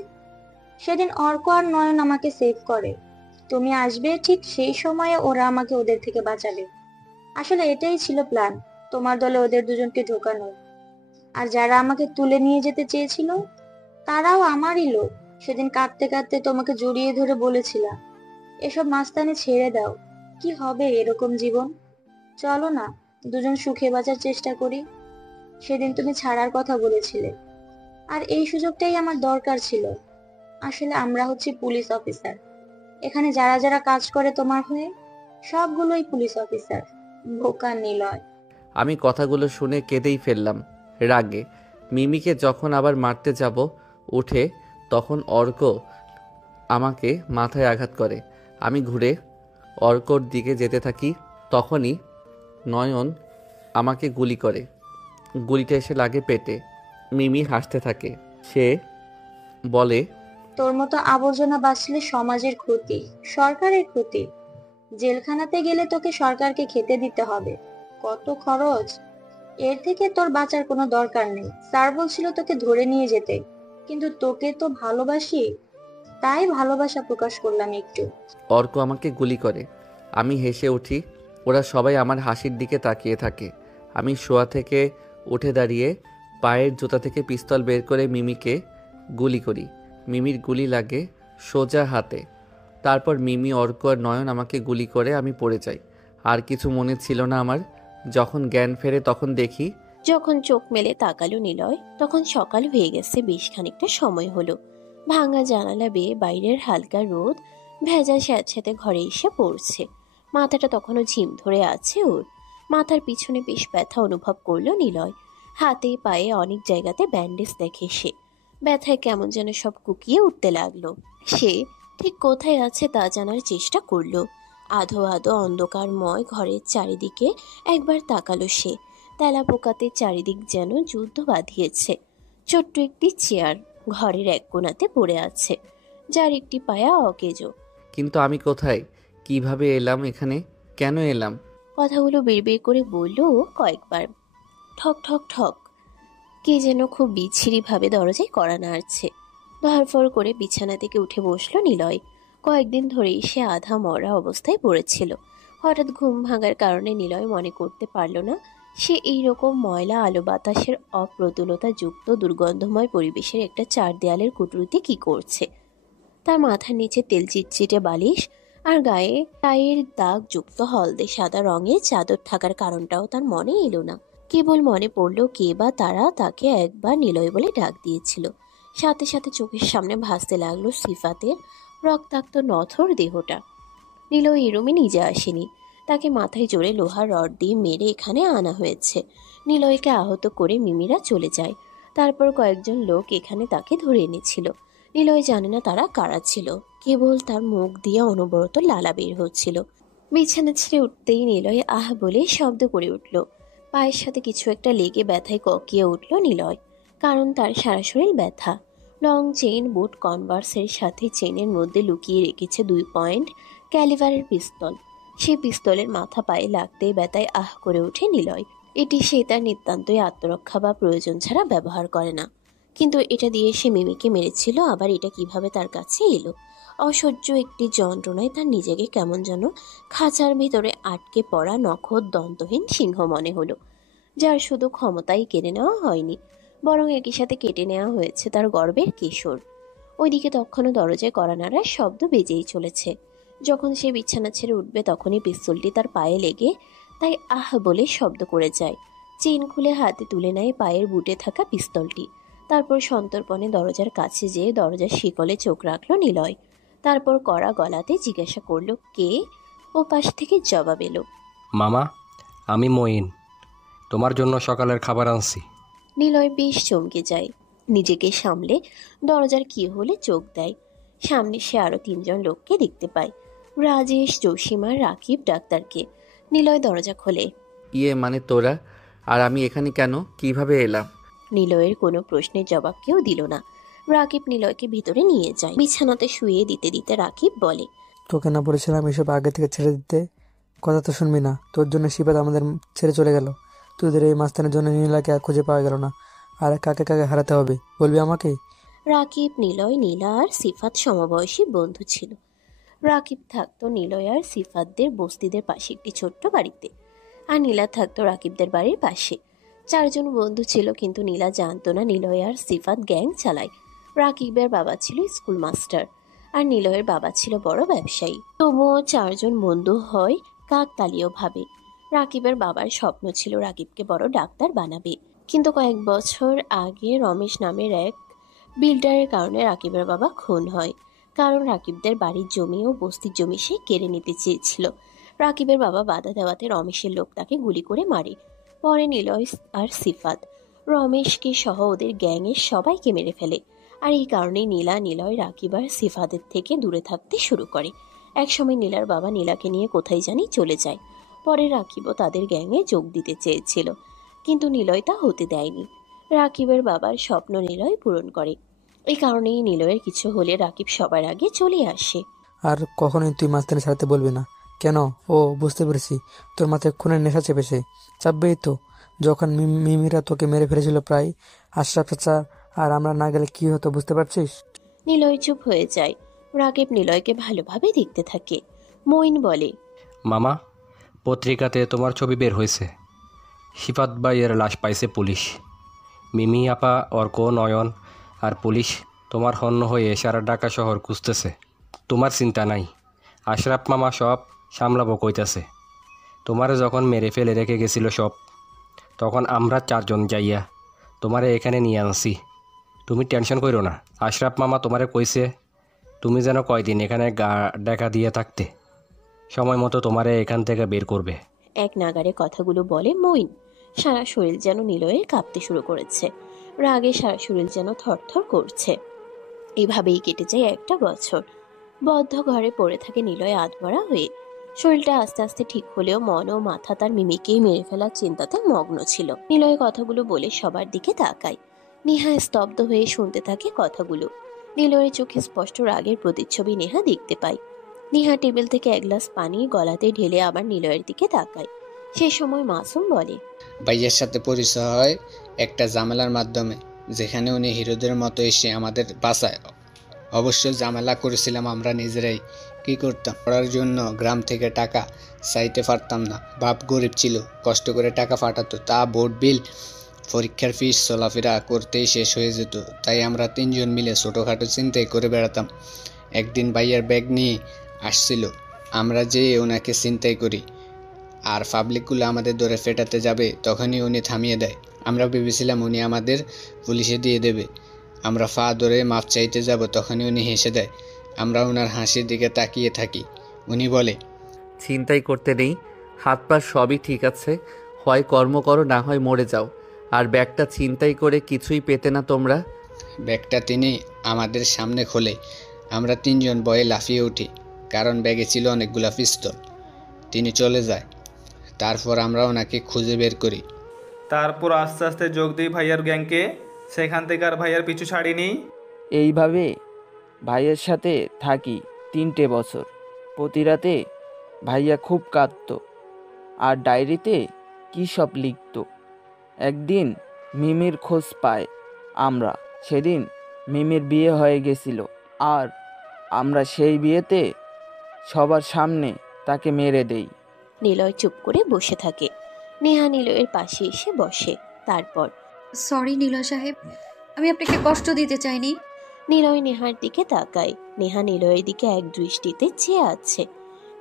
সেদিন অর্ক আর নয়ন আমাকে সেভ করে। তুমি আসবে ঠিক সেই সময়ে ওরা আমাকে ওদের থেকে বাঁচাবে। আসলে এটাই ছিল প্ল্যান, তোমার দলে ওদের দুজনকে ঢোকানো। আর যারা আমাকে তুলে নিয়ে যেতে চেয়েছিল তারাও আমারই লোক। সেদিন কাঁদতে কাঁদতে তোমাকে জড়িয়ে ধরে বলেছিলাম, এসব মাস্তানি ছেড়ে দাও, কি হবে এরকম জীবন, চলো না দুজন সুখে বাঁচার চেষ্টা করি। সেদিন তুমি ছাড়ার কথা বলেছিলে, আর এই সুযোগটাই আমার দরকার ছিল। আসলে আমরা হচ্ছি পুলিশ অফিসার, এখানে যারা যারা কাজ করে তোমার হয়ে সবগুলোই পুলিশ অফিসার। বোকা নিলয়। আমি কথাগুলো শুনে কেঁদেই ফেললাম রাগে। মিমিকে যখন আবার মারতে যাব উঠে, তখন অর্ক আমাকে মাথায় আঘাত করে। আমি ঘুরে অর্কর দিকে যেতে থাকি, তখনই নয়ন আমাকে গুলি করে। গুলিটা এসে লাগে পেটে। মিমি হাসতে থাকে। সে বলে, তোর মতো আবর্জনা বাঁচলে সমাজের ক্ষতি, সরকারের ক্ষতি। জেলখানাতে গেলে তোকে সরকারকে খেতে দিতে হবে, কত খরচ। এর থেকে তোর বাঁচার কোনো দরকার নেই। স্যার বলছিল তোকে ধরে নিয়ে যেতে, কিন্তু তোকে তো ভালোবাসি, তাই ভালোবাসা প্রকাশ করলাম একটু। অর্ক আমাকে গুলি করে। আমি হেসে উঠি। ওরা সবাই আমার হাসির দিকে তাকিয়ে থাকে। আমি শোয়া থেকে উঠে দাঁড়িয়ে পায়ের জুতা থেকে পিস্তল বের করে মিমিকে গুলি করি। মিমির গুলি লাগে সোজা হাতে। তারপর মিমি, অর্ক আর নয়ন আমাকে গুলি করে আমি পড়ে যাই। আর কিছু মনে ছিল না আমার। যখন জ্ঞান ফেরে তখন দেখি, যখন চোখ মেলে তাকালো নিলয়, তখন সকাল হয়ে গেছে। বেশ খানিকটা সময় হলো। ভাঙা জানালা বেয়ে বাইরের হালকা রোদ ভেজা স্যাঁতস্যাঁতে ঘরে এসে পড়ছে। মাথাটা তখনও ঝিম ধরে আছে ওর। মাথার পিছনে বেশ ব্যথা অনুভব করলো নিলয়। হাতে পায়ে অনেক জায়গাতে ব্যান্ডেজ দেখে সে। ব্যথায় কেমন যেন সব কুকিয়ে উঠতে লাগলো। সে ঠিক কোথায় আছে তা জানার চেষ্টা করলো। আধো আধো অন্ধকারময় ঘরের চারিদিকে একবার তাকালো সে। তেলা পোকাতে চারিদিক যেন যুদ্ধ বাঁধিয়েছে। ছোট্ট একটি চেয়ার ঘরের এক কোণাতে পড়ে আছে, যার একটি পায়া অকেজো। কিন্তু আমি কোথায়, কিভাবে এলাম এখানে, কেন এলাম? কথাগুলো বের করে বলল কয়েকবার। ঠক ঠক ঠক। কে যেন খুব বিচ্ছিরিভাবে দরজায় কড়া নাড়ছে। ধরফর করে বিছানা থেকে উঠে বসলো নিলয়। কয়েকদিন ধরেই সে আধা মরা অবস্থায় পড়েছিল। হঠাৎ ঘুম ভাঙার কারণে নিলয় মনে করতে পারল না সে এইরকম ময়লা আলো বাতাসের অপ্রতুলতা যুক্ত দুর্গন্ধময় পরিবেশের একটা চার দেয়ালের কুটুরিতে কি করছে। তার মাথার নিচে তেল চিটচিটে বালিশ আর গায়ে টাইয়ের দাগ যুক্ত হলদে সাদা রঙের চাদর থাকার কারণটাও তার মনে এলো না। কেবল মনে পড়ল কে বা তারা তাকে একবার নিলয় বলে ডাক দিয়েছিল। সাথে সাথে চোখের সামনে ভাসতে লাগলো সিফাতের রক্তাক্ত নথর দেহটা। নিলয় এই রুমে নিজে আসেনি, তাকে মাথায় জোরে লোহার রড দিয়ে মেরে এখানে আনা হয়েছে। নিলয়কে আহত করে মিমিরা চলে যায়। তারপর কয়েকজন লোক এখানে তাকে ধরে এনেছিল। নিলয় জানে না তারা কারা ছিল, কেবল তার মুখ দিয়ে অনবরত লালা বের হচ্ছিল। বিছানা ছেড়ে উঠতেই নিলয় আহ বলে শব্দ করে উঠল। পায়ের সাথে কিছু একটা লেগে ব্যথায় ককিয়ে উঠল নিলয়, কারণ তার সারা শরীর ব্যথা। লং চেইন বুট কনভার্সের সাথে চেনের মধ্যে লুকিয়ে রেখেছে 2 পয়েন্ট ক্যালিভারের পিস্তল। সেই পিস্তলের মাথা পায়ে লাগতেই ব্যথায় আহ করে ওঠে নিলয়। এটি সে তার নিতান্তই আত্মরক্ষা বা প্রয়োজন ছাড়া ব্যবহার করে না, কিন্তু এটা দিয়ে সে মিমিকে মেরেছিল। আবার এটা কিভাবে তার কাছে এলো? অসহ্য একটি যন্ত্রণায় তার নিজেকে কেমন যেন খাঁচার ভিতরে আটকে পড়া নখর দন্তহীন সিংহ মনে হলো, যার শুধু ক্ষমতাই কেড়ে নেওয়া হয়নি, বরং একই সাথে কেটে নেওয়া হয়েছে তার গর্বের কিশোর। ওইদিকে তখনও দরজায় কড়া নাড়ার শব্দ বেজেই চলেছে। যখন সে বিছানা ছেড়ে উঠবে তখনই পিস্তলটি তার পায়ে লেগে তাই আহ বলে শব্দ করে যায়। চেন খুলে হাতে তুলে নেয় পায়ের বুটে থাকা পিস্তলটি। তারপর সন্তর্পণে দরজার কাছে যেয়ে দরজার শিকলে চোখ রাখল নিলয়। তারপর কড়া গলাতে জিজ্ঞাসা করল কে। ও পাশ থেকে জবাব এলো, মামা, আমি মঈন, তোমার জন্য সকালের খাবার আনছি। নিলয় বেশ চমকে যায়। নিজেকে সামলে দরজার কি হলে চোখ দেয়। সামনে সে আরো 3 জন লোককে দেখতে পায়, রাজেশ, জসিমা, রাকিব, ডাক্তারকে। নিলয় দরজা খোলে। ইয়ে মানে তোরা? আর আমি এখানে কেন, কিভাবে এলাম? নিলয়ের কোনো প্রশ্নের জবাব কেউ দিল না। রাকিব নিলয়কে ভিতরে নিয়ে যায়। বিছানাতে শুয়ে দিতে দিতে রাকিব বলে, তোকে না বলেছিলাম এসব আগে থেকে ছেড়ে দিতে? কথা তো শুনবি না। তোর জন্য সিফাত আমাদের ছেড়ে চলে গেল। তোদের এই মাস্তানের জন্য নীলাকে খুঁজে পাওয়া গেল না। আর কাকে কাকে হারাতে হবে বলবি আমাকে? রাকিব, নিলয়, নীলা আর সিফাত সমবয়সী বন্ধু ছিল। রাকিব থাকতো নিলয় আর সিফাতদের বস্তিদের পাশে একটি ছোট্ট বাড়িতে, আর নীলা থাকতো রাকিবদের বাড়ির পাশে। চারজন বন্ধু ছিল, কিন্তু নীলা জানতো না নিলয় আর সিফাত গ্যাং চালায়। রাকিবের বাবা ছিল স্কুল মাস্টার, আর নিলয়ের বাবা ছিল বড় ব্যবসায়ী। তবুও চারজন বন্ধু হয় কাকতালীয় ভাবে। রাকিবের বাবার স্বপ্ন ছিল রাকিবকে বড় ডাক্তার বানাবে, কিন্তু কয়েক বছর আগে রমেশ নামের এক বিল্ডারের কারণে রাকিবের বাবা খুন হয়। কারণ রাকিবদের বাড়ির জমি ও বস্তির জমি সে কেড়ে নিতে চেয়েছিল। রাকিবের বাবা বাধা দেওয়াতে রমেশের লোক তাকে গুলি করে মারে। পরে নিলয় আর সিফাত রমেশকে সহ ওদের গ্যাংয়ের সবাইকে মেরে ফেলে। আর এই কারণেই নীলা, নিলয়, রাকিব আর সিফাতের থেকে দূরে থাকতে শুরু করে। একসময় নীলার বাবা নীলাকে নিয়ে কোথায় জানি চলে যায়। পরে রাকিবও তাদের গ্যাংয়ে যোগ দিতে চেয়েছিল, কিন্তু নিলয় তা হতে দেয়নি। রাকিবের বাবার স্বপ্ন নিলয় পূরণ করে। এই কারণেই নিলয়ের কিছু হলে রাকিব সবার আগে চলে আসে। আর কখনোই তুই মাস্তানি ছাড়তে বলবি না কেন? ও বুঝতে পেরেছি, তোর মাথায় খুনের নেশা চেপেছে। চাপবেই তো। যখন মিমিরা তোকে মেরে ফেলেছিল প্রায়, আশরাফ চাচা আর আমরা না গেলে কি হতো বুঝতে পারছিস? নিলয় চুপ হয়ে যায়। রাকিব নিলয়কে ভালোভাবে দেখতে থাকে। মঈন বলে, মামা, পত্রিকাতে তোমার ছবি বের হয়েছে। সিফাত ভাইয়ের লাশ পাইছে পুলিশ। মিমি আপা, অর্ক, নয়ন আর পুলিশ তোমার হন্য হয়ে সারা ঢাকা শহর খুঁজতেছে। তোমার চিন্তা নাই, আশরাফ মামা সব সামলাবো কইতাছে। তোমারে যখন মেরে ফেলে রেখে গেছিল সব, তখন আমরা চারজন যাইয়া তোমারে এখানে নিয়ে আনছি। তুমি টেনশন করো না। আশরাফ মামা তোমারে কইছে তুমি যেন কয়দিন এখানে গা দেখা দিয়ে থাকতে, সময় মতো তোমারে এখান থেকে বের করবে। এক নাগারে কথাগুলো বলে মঈন। সারা শরীর যেন নিলয়ের কাঁপতে শুরু করেছে। রাগে সারা শরীর যেন থরথর করছে। এভাবেই কেটে যায় একটা বছর। বদ্ধ ঘরে পড়ে থাকে নিলয় আধমরা হয়ে। শরীরটা আস্তে আস্তে ঠিক হলেও মন ও মাথা তার মিমিকেই মেরে ফেলার চিন্তাতে মগ্ন ছিল। নিলয় কথাগুলো বলে সবার দিকে তাকায়। নেহা স্তব্ধ হয়ে শুনতে থাকে কথাগুলো। নিলয়ের চোখে স্পষ্ট রাগের প্রতিচ্ছবি নেহা দেখতে পায়। নেহা টেবিল থেকে এক গ্লাস পানি গলাতে ঢেলে আবার নিলয়ের দিকে তাকায়। সে সময় মাসুম বলে, ভাইয়ের সাথে পরিচয় হয় একটা ঝামেলার মাধ্যমে, যেখানে উনি হিরোদের মতো এসে আমাদের বাঁচায়। অবশ্য ঝামেলা করেছিলাম আমরা নিজেরাই। কি করতাম? পড়ার জন্য গ্রাম থেকে টাকা চাইতে পারতাম না। বাপ গরিব ছিল, কষ্ট করে টাকা পাঠাতো, তা বোর্ড বিল, পরীক্ষার ফিস চলাফেরা করতেই শেষ হয়ে যেত। তাই আমরা তিনজন মিলে ছোটোখাটো চিন্তাই করে বেড়াতাম। একদিন ভাইয়ার ব্যাগ নিয়ে আসছিল, আমরা যেয়ে ওনাকে চিন্তাই করি, আর পাবলিকগুলো আমাদের ধরে ফেটাতে যাবে, তখনই উনি থামিয়ে দেয়। আমরা ভেবেছিলাম উনি আমাদের পুলিশে দিয়ে দেবে। আমরা পা ধরে মাপ চাইতে যাব, তখনই উনি হেসে দেয়। আমরা ওনার হাসির দিকে তাকিয়ে থাকি। উনি বলে, চিন্তাই করতে নেই, হাত পা সবই ঠিক আছে, হয় কর্ম করো না হয় মরে যাও। আর ব্যাগটা চিন্তাই করে কিছুই পেতে না তোমরা। ব্যাগটা তিনি আমাদের সামনে খোলে। আমরা তিনজন ভয়ে লাফিয়ে উঠি, কারণ ব্যাগে ছিল অনেকগুলো পিস্তল। তিনি চলে যায়। তারপর আমরা ওনাকে খুঁজে বের করি। তারপর আস্তে আস্তে যোগ দিই ভাইয়ার গ্যাংকে। সেখান থেকে আর ভাইয়ার পিছু ছাড়িনি। এইভাবে ভাইয়ের সাথে থাকি 3টে বছর। প্রতি রাতে ভাইয়া খুব কাঁদতো আর ডায়েরিতে কী সব লিখতো। একদিন মিমির খোঁজ পায় আমরা। সেদিন মিমির বিয়ে হয়ে গেছিল, আর আমরা সেই বিয়েতে সবার সামনে তাকে মেরে দেই। নিলয় চুপ করে বসে থাকে। নেহা নিলয়ের পাশে এসে বসে। তারপর, সরি নিলয় সাহেব, আমি আপনাকে কষ্ট দিতে চাইনি। নিলয় নেহার দিকে তাকায়। নেহা নিলয়ের দিকে এক দৃষ্টিতে চেয়ে আছে।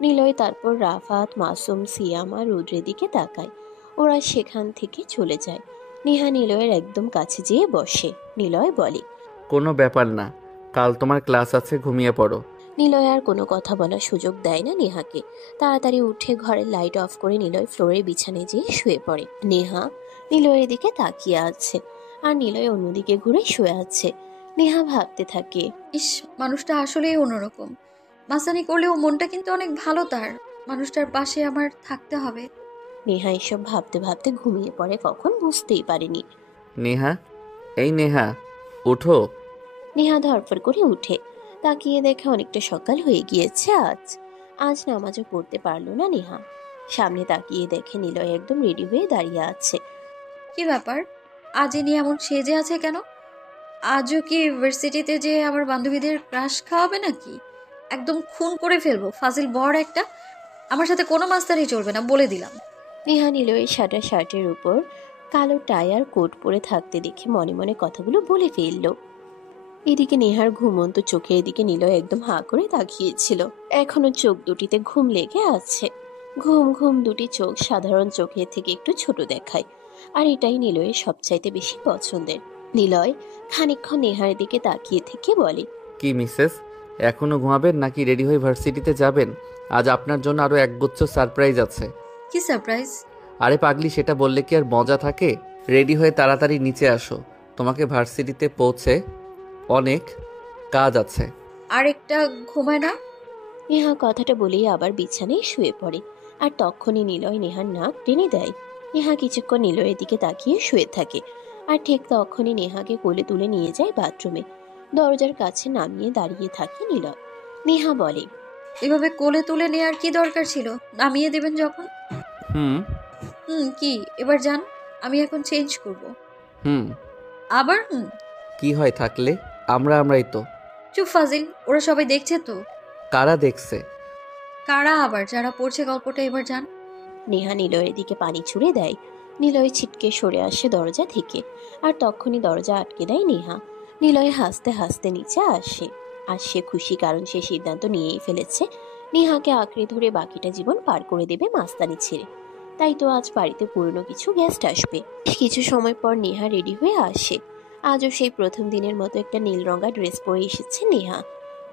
নিলয় তারপর রাফাত, মাসুম, সিয়াম আর রুদ্রের দিকে তাকায়। ওরা সেখান থেকে চলে যায়। নেহা নিলয়ের একদম কাছে যেয়ে বসে। নিলয় বলে, কোনো ব্যাপার না, কাল তোমার ক্লাস আছে, ঘুমিয়ে পড়ো। নিলয় আর কোনো কথা বলার সুযোগ দেয় না নেহাকে। তাড়াতাড়ি উঠে ঘরের লাইট অফ করে নিলয় ফ্লোরে বিছানায় যেয়ে শুয়ে পড়ে। নেহা নিলয়ের দিকে তাকিয়ে আছে, আর নিলয় অন্যদিকে ঘুরে শুয়ে আছে। নেহা ভাবতে থাকে, ইস, মানুষটা আসলেই অন্যরকম। মাসানি করলেও মনটা কিন্তু অনেক ভালো তার। মানুষটার পাশে আমার থাকতে হবে। নেহা এসব ভাবতে ভাবতে ঘুমিয়ে পড়ে। কখন বুঝতেই পারেনি। নেহা, এই নেহা, ওঠো। নেহা ধরফর করে উঠে তাকিয়ে দেখে অনেকটা সকাল হয়ে গিয়েছে। আজ নামাজও পড়তে পারলো না নেহা। সামনে তাকিয়ে দেখে নিলয় একদম রেডি হয়ে দাঁড়িয়ে আছে। কি ব্যাপার, আজ ইনি এমন সেজে আছে কেন? আজও কি ইউনিভার্সিটিতে যে আমার বান্ধবীদের ক্রাশ খাওয়াবে নাকি? একদম খুন করে ফেলবো, ফাজিল বর একটা। আমার সাথে কোনো মাস্তানি চলবে না, বলে দিলাম। নেহা নিলয়ের সাদা শার্টের উপর কালো টায়ার কোট পরে থাকতে দেখে মনে মনে কথাগুলো বলে ফেলল। এদিকে নেহার ঘুমন্ত চোখের দিকে নিলয় একদম হাঁ করে তাকিয়েছিল। এখনো চোখ দুটিতে ঘুম লেগে আছে। ঘুম ঘুম দুটি চোখ সাধারণ চোখের থেকে একটু ছোট দেখায়, আর এটাই নিলয়ের সবচাইতে বেশি পছন্দের। নিলয় খানিকক্ষণ নেহার দিকে তাকিয়ে থেকে বলে, কি মিসেস, এখনো ঘুমাবেন নাকি রেডি হয়ে ভার্সিটিতে যাবেন? আজ আপনার জন্য আরো একগুচ্ছ সারপ্রাইজ আছে। কি সারপ্রাইজ? আরে পাগলি, সেটা বললে কি আর মজা থাকে? রেডি হয়ে তাড়াতাড়ি নিচে আসো, তোমাকে ভার্সিটিতে পৌঁছে অনেক কাজ আছে। আরেকটা ঘুমায় না? নেহা কথাটা বলেই আবার বিছানায় শুয়ে পড়ে, আর তখনই নিলয় নেহার নাক টেনে দেয়। নেহা কিছুক্ষণ নিলয়ের দিকে তাকিয়ে শুয়ে থাকে, আর ঠিক তখনই নেহাকে কোলে তুলে নিয়ে যায় বাথরুমে। দরজার কাছে নামিয়ে দাঁড়িয়ে থাকে নিলয়। নেহা বলে, এভাবে কোলে তুলে নেওয়ার কি দরকার ছিল? নামিয়ে দেবেন যখন। কি এবার যান, আমি এখন চেঞ্জ করব। আবার কি হয় থাকলে? আমরাই তো। চুপ ফাজিল, ওরা সবাই দেখছে তো। কারা দেখছে? কারা আবার? যারা পড়ছে গল্পটা। এবার যান। নেহা নিলয়ের দিকে পানি ছুঁড়ে দেয়। নিলয় ছিটকে সরে আসে দরজা থেকে, আর তখনই দরজা আটকে দেয় নেহা। নিলয় হাসতে হাসতে নিচে আসে। আর সে খুশি, কারণ সে সিদ্ধান্ত নিয়েই ফেলেছে নেহাকে আঁকড়ে ধরে বাকিটা জীবন পার করে দেবে মাস্তানি ছেড়ে। তাই তো আজ বাড়িতে পুরনো কিছু গেস্ট আসবে। কিছু সময় পর নেহা রেডি হয়ে আসে। আজও সেই প্রথম দিনের মতো একটা নীল রঙা ড্রেস পরে এসেছে নেহা।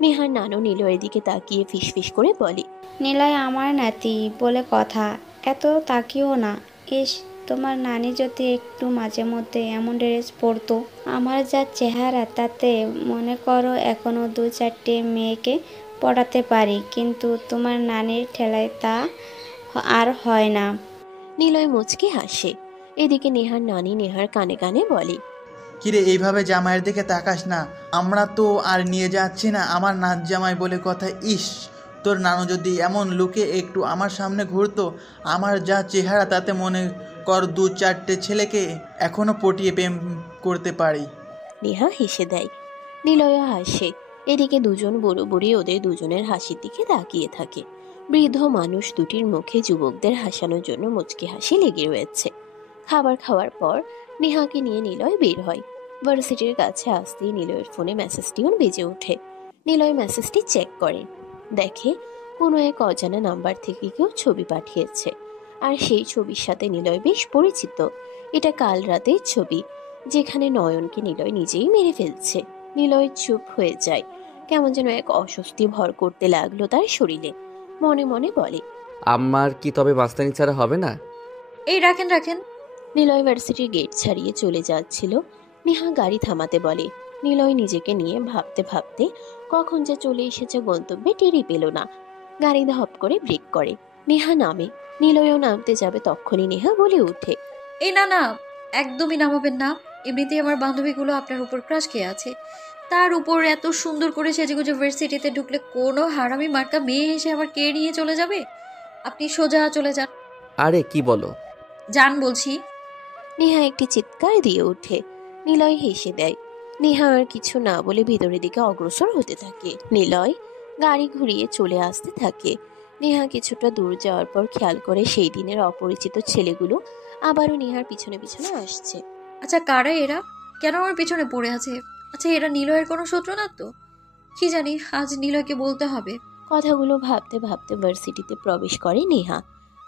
নেহার নানু নিলয়ের দিকে তাকিয়ে ফিসফিস করে বলে, নিলয় আমার নাতি বলে কথা, এত তাকিও না। ইস, তোমার নানি যদি একটু মাঝে মধ্যে এমন ড্রেস পরতো। আমার যা চেহারা, তাতে মনে করো এখনো 2-4টে মেয়েকে পড়াতে পারি, কিন্তু তোমার নানির ঠেলায় তা আর হয় না। নিলয় মুচকে হাসে। এদিকে নেহার নানি নেহার কানে কানে বলে, কিরে, এইভাবে জামাইয়ের দিকে তাকাস না, আমরা তো আর নিয়ে যাচ্ছি না আমার নাচ জামাই বলে কথা। ইস, তোর নানু যদি এমন লুকে একটু আমার সামনে ঘুরতো, আমার যা চেহারা, তাতে মনে কর 2-4টে ছেলেকে এখনো পটিয়ে প্রেম করতে পারি। নেহা হেসে দেয়। নিলয়ও হাসে। এদিকে দুজন বুড়ো বুড়ি ওদের দুজনের হাসির দিকে তাকিয়ে থাকে। বৃদ্ধ মানুষ দুটির মুখে যুবকদের হাসানোর জন্য মুচকি হাসি লেগে রয়েছে। খাবার খাওয়ার পর নেহাকে নিয়ে নিলয় বের হয়। ভার্সিটির কাছে আসতেই নিলয়ের ফোনে মেসেজটিও বেজে ওঠে। নিলয় মেসেজটি চেক করে, দেখে কোনো এক অজানা নাম্বার থেকে কেউ ছবি পাঠিয়েছে। আর সেই ছবির সাথে নিলয় বেশ পরিচিত। এটা কাল রাতের ছবি, যেখানে নয়নকে নিলয় নিজেই মেরে ফেলছে। নিলয় চুপ হয়ে যায়। কেমন যেন এক অস্বস্তি ভর করতে লাগলো তার শরীরে। মনে মনে বলে, আমার কি তবে মাস্তানি ছাড়া হবে না? এই রাখেন রাখেন। নিলয় ভার্সিটির গেট ছাড়িয়ে চলে যাচ্ছিল। নেহা গাড়ি থামাতে বলে। নিলয় নিজেকে নিয়ে ভাবতে ভাবতে কখন যে চলে এসেছে গন্তব্যে টেরই পেল না। গাড়ি ধপ করে ব্রেক করে। নেহা নামে। নিলয়ও নামতে যাবে, তখনই নেহা বলে ওঠে, এই না না, একদমই নামাবেন না। এমনিতেই আমার বান্ধবীগুলো আপনার উপর ক্রাশ খেয়ে আছে, তার উপর এত সুন্দর করে সেজেগুজে ভার্সিটিতে ঢুকলে কোনো হারামি মার্কা মেয়ে এসে আবার কে নিয়ে চলে যাবে। আপনি সোজা চলে যান। আরে কি বলো? যান বলছি। নেহা একটি চিৎকার দিয়ে ওঠে। নিলয় হেসে দেয়। নেহা আর কিছু না বলে ভিতরের দিকে অগ্রসর হতে থাকে। নিলয় গাড়ি ঘুরিয়ে চলে আসতে থাকে। নেহা কিছুটা দূর যাওয়ার পর খেয়াল করে সেই দিনের অপরিচিত ছেলেগুলো আবারও নেহার পিছনে পিছনে আসছে। আচ্ছা, কারা এরা? কেন আমার পিছনে পড়ে আছে? আচ্ছা, এরা নিলয়ের কোনো শত্রু না তো? কি জানি, আজ নিলয়কে বলতে হবে। কথাগুলো ভাবতে ভাবতে ভার্সিটিতে প্রবেশ করে নেহা।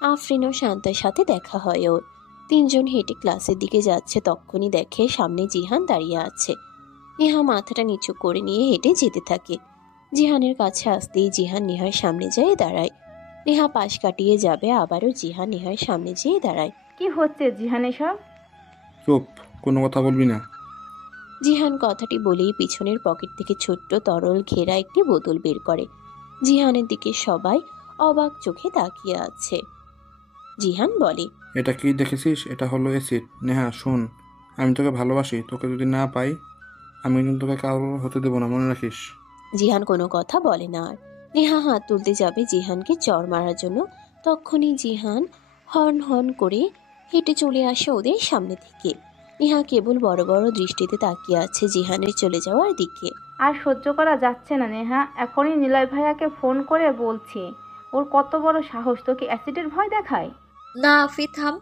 আফরিন ও শান্তার সাথে দেখা হয় ওর। তিনজন হেঁটে ক্লাসের দিকে যাচ্ছে, তখনই দেখে সামনে জিহান দাঁড়িয়ে আছে। নেহা মাথাটা নিচু করে নিয়ে হেঁটে যেতে থাকে। জিহানের কাছে আসতেই জিহান নেহার সামনে যেয়ে দাঁড়ায়। নেহা পাশ কাটিয়ে যাবে, আবারও জিহান নেহার সামনে যেয়ে দাঁড়ায়। কি হচ্ছে জিহান এসব? চুপ, কোনো কথা বলবি না। জিহান কথাটি বলেই পিছনের পকেট থেকে ছোট্ট তরল ঘেরা একটি বোতল বের করে। জিহানের দিকে সবাই অবাক চোখে তাকিয়ে আছে। জিহান বলে, এটা কি দেখেছিস? এটা হলো অ্যাসিড। নেহা শোন, আমি তোকে ভালোবাসি। তোকে যদি না পাই, আমি কিন্তু তোকে কারো হতে দেবো না, মনে রাখিস। জিহান কোনো কথা বলে না। আর নেহা হাত তুলতে যাবে জিহানকে চড় মারার জন্য, তখনই জিহান হর্ন হর্ন করে হেঁটে চলে আসে ওদের সামনে থেকে। নেহা কেবল বড় বড় দৃষ্টিতে তাকিয়ে আছে জিহানের চলে যাওয়ার দিকে। আর সহ্য করা যাচ্ছে না নেহা, এখনই নিলয় ভাইয়াকে ফোন করে বলছি। ওর কত বড় সাহস, তোকে অ্যাসিডের ভয় দেখায়? না ফি, থাম,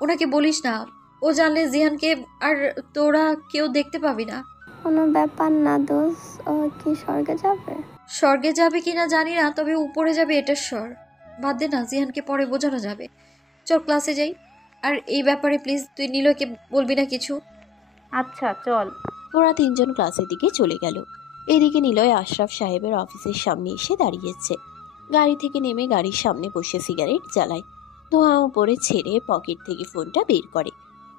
ওনাকে বলিস না। ও জানলে জিহানকে আর তোরা কেউ দেখতে পাবি না। কোনো ব্যাপার না দোষ, ও কি স্বর্গে যাবে? স্বর্গে যাবে কিনা জানি না, তবে উপরে যাবে এটা স্বর। বাদ দে না, জিহানকে পরে বোঝানো যাবে। চল ক্লাসে যাই। আর এই ব্যাপারে প্লিজ তুই নীলয়কে বলবি না কিছু। আচ্ছা চল। ওরা তিনজন ক্লাসের দিকে চলে গেল। এদিকে নিলয় আশরাফ সাহেবের অফিসের সামনে এসে দাঁড়িয়েছে। গাড়ি থেকে নেমে গাড়ির সামনে বসে সিগারেট জ্বালায়। ধোঁয়া উপরে ছেড়ে পকেট থেকে ফোনটা বের করে।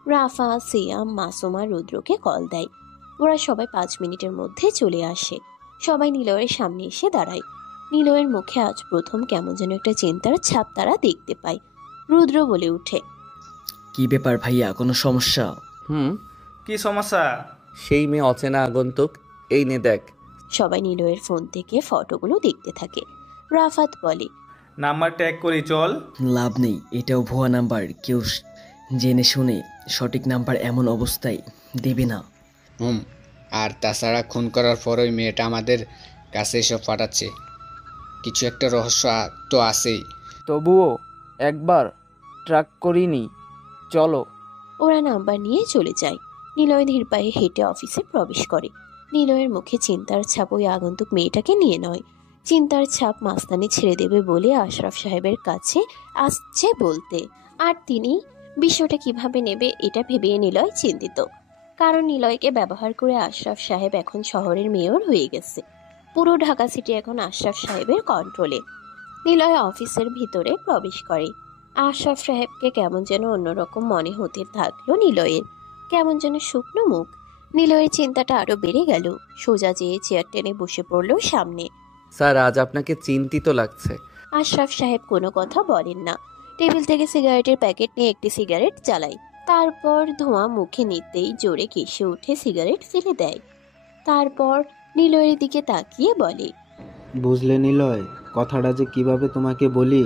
রাফা, সিয়াম, মাসুমা, রুদ্রকে কল দেয়। ওরা সবাই 5 মিনিটের মধ্যে চলে আসে। সবাই নিলয়ের সামনে এসে দাঁড়ায়। নিলয়ের মুখে আজ প্রথম কেমন যেন একটা চিন্তার ছাপ তারা দেখতে পায়। রুদ্র বলে উঠে, কি ব্যাপার ভাইয়া, কোনো সমস্যা? কি সমস্যা? সেই মেয়ে অচেনা আগন্তুক, এই নে দেখ। সবাই নিলয়ের ফোন থেকে ফটোগুলো দেখতে থাকে। রাফাত বলে, নাম্বার ট্যাগ করি চল। লাভ নেই, এটাও ভুয়া নাম্বার। কেউ জেনে শুনে সঠিক নাম্বার এমন অবস্থায় দেবে না। আর তাছাড়া খুন করার পর ওই মেয়েটা আমাদের কাছে এসব পাঠাচ্ছে, কিছু একটা রহস্য তো আছেই। তবুও একবার ট্রাক করিনি, চলো। ওরা নাম্বার নিয়ে চলে যায়। নিলয় ধীর পায়ে হেঁটে অফিসে প্রবেশ করে। নিলয়ের মুখে চিন্তার ছাপ ওই আগন্তুক মেয়েটাকে নিয়ে নয়, চিন্তার ছাপ মাস্তানি ছেড়ে দেবে বলে আশরাফ সাহেবের কাছে আসছে বলতে। আর তিনি বিষয়টা কিভাবে নেবে এটা ভেবে নিলয় চিন্তিত। কারণ নিলয়কে ব্যবহার করে আশরাফ সাহেব এখন শহরের মেয়র হয়ে গেছে। পুরো ঢাকা সিটি এখন আশরাফ সাহেবের কন্ট্রোলে। নিলয় অফিসের ভিতরে প্রবেশ করে। আশরাফ সাহেবকে কেমন যেন অন্যরকম মনে হতে থাকলো নিলয়ের। কেমন যেন শুকনো মুখ। নিলয়ের চিন্তাটা আরো বেড়ে গেল। সোজা যেয়ে চেয়ার টেনে বসে পড়লো সামনে। স্যার, আজ আপনাকে চিন্তিত লাগছে। আশরাফ সাহেব কোনো কথা বলেন না। টেবিল থেকে সিগারেটের প্যাকেট নিয়ে একটি সিগারেট জ্বালায়। তারপর ধোঁয়া মুখে নিতেই জোরে কেশে উঠে সিগারেট ফেলে দেয়। তারপর নিলয়ের দিকে তাকিয়ে বলে, বুঝলে নিলয়, কথাটা যে কিভাবে তোমাকে বলি।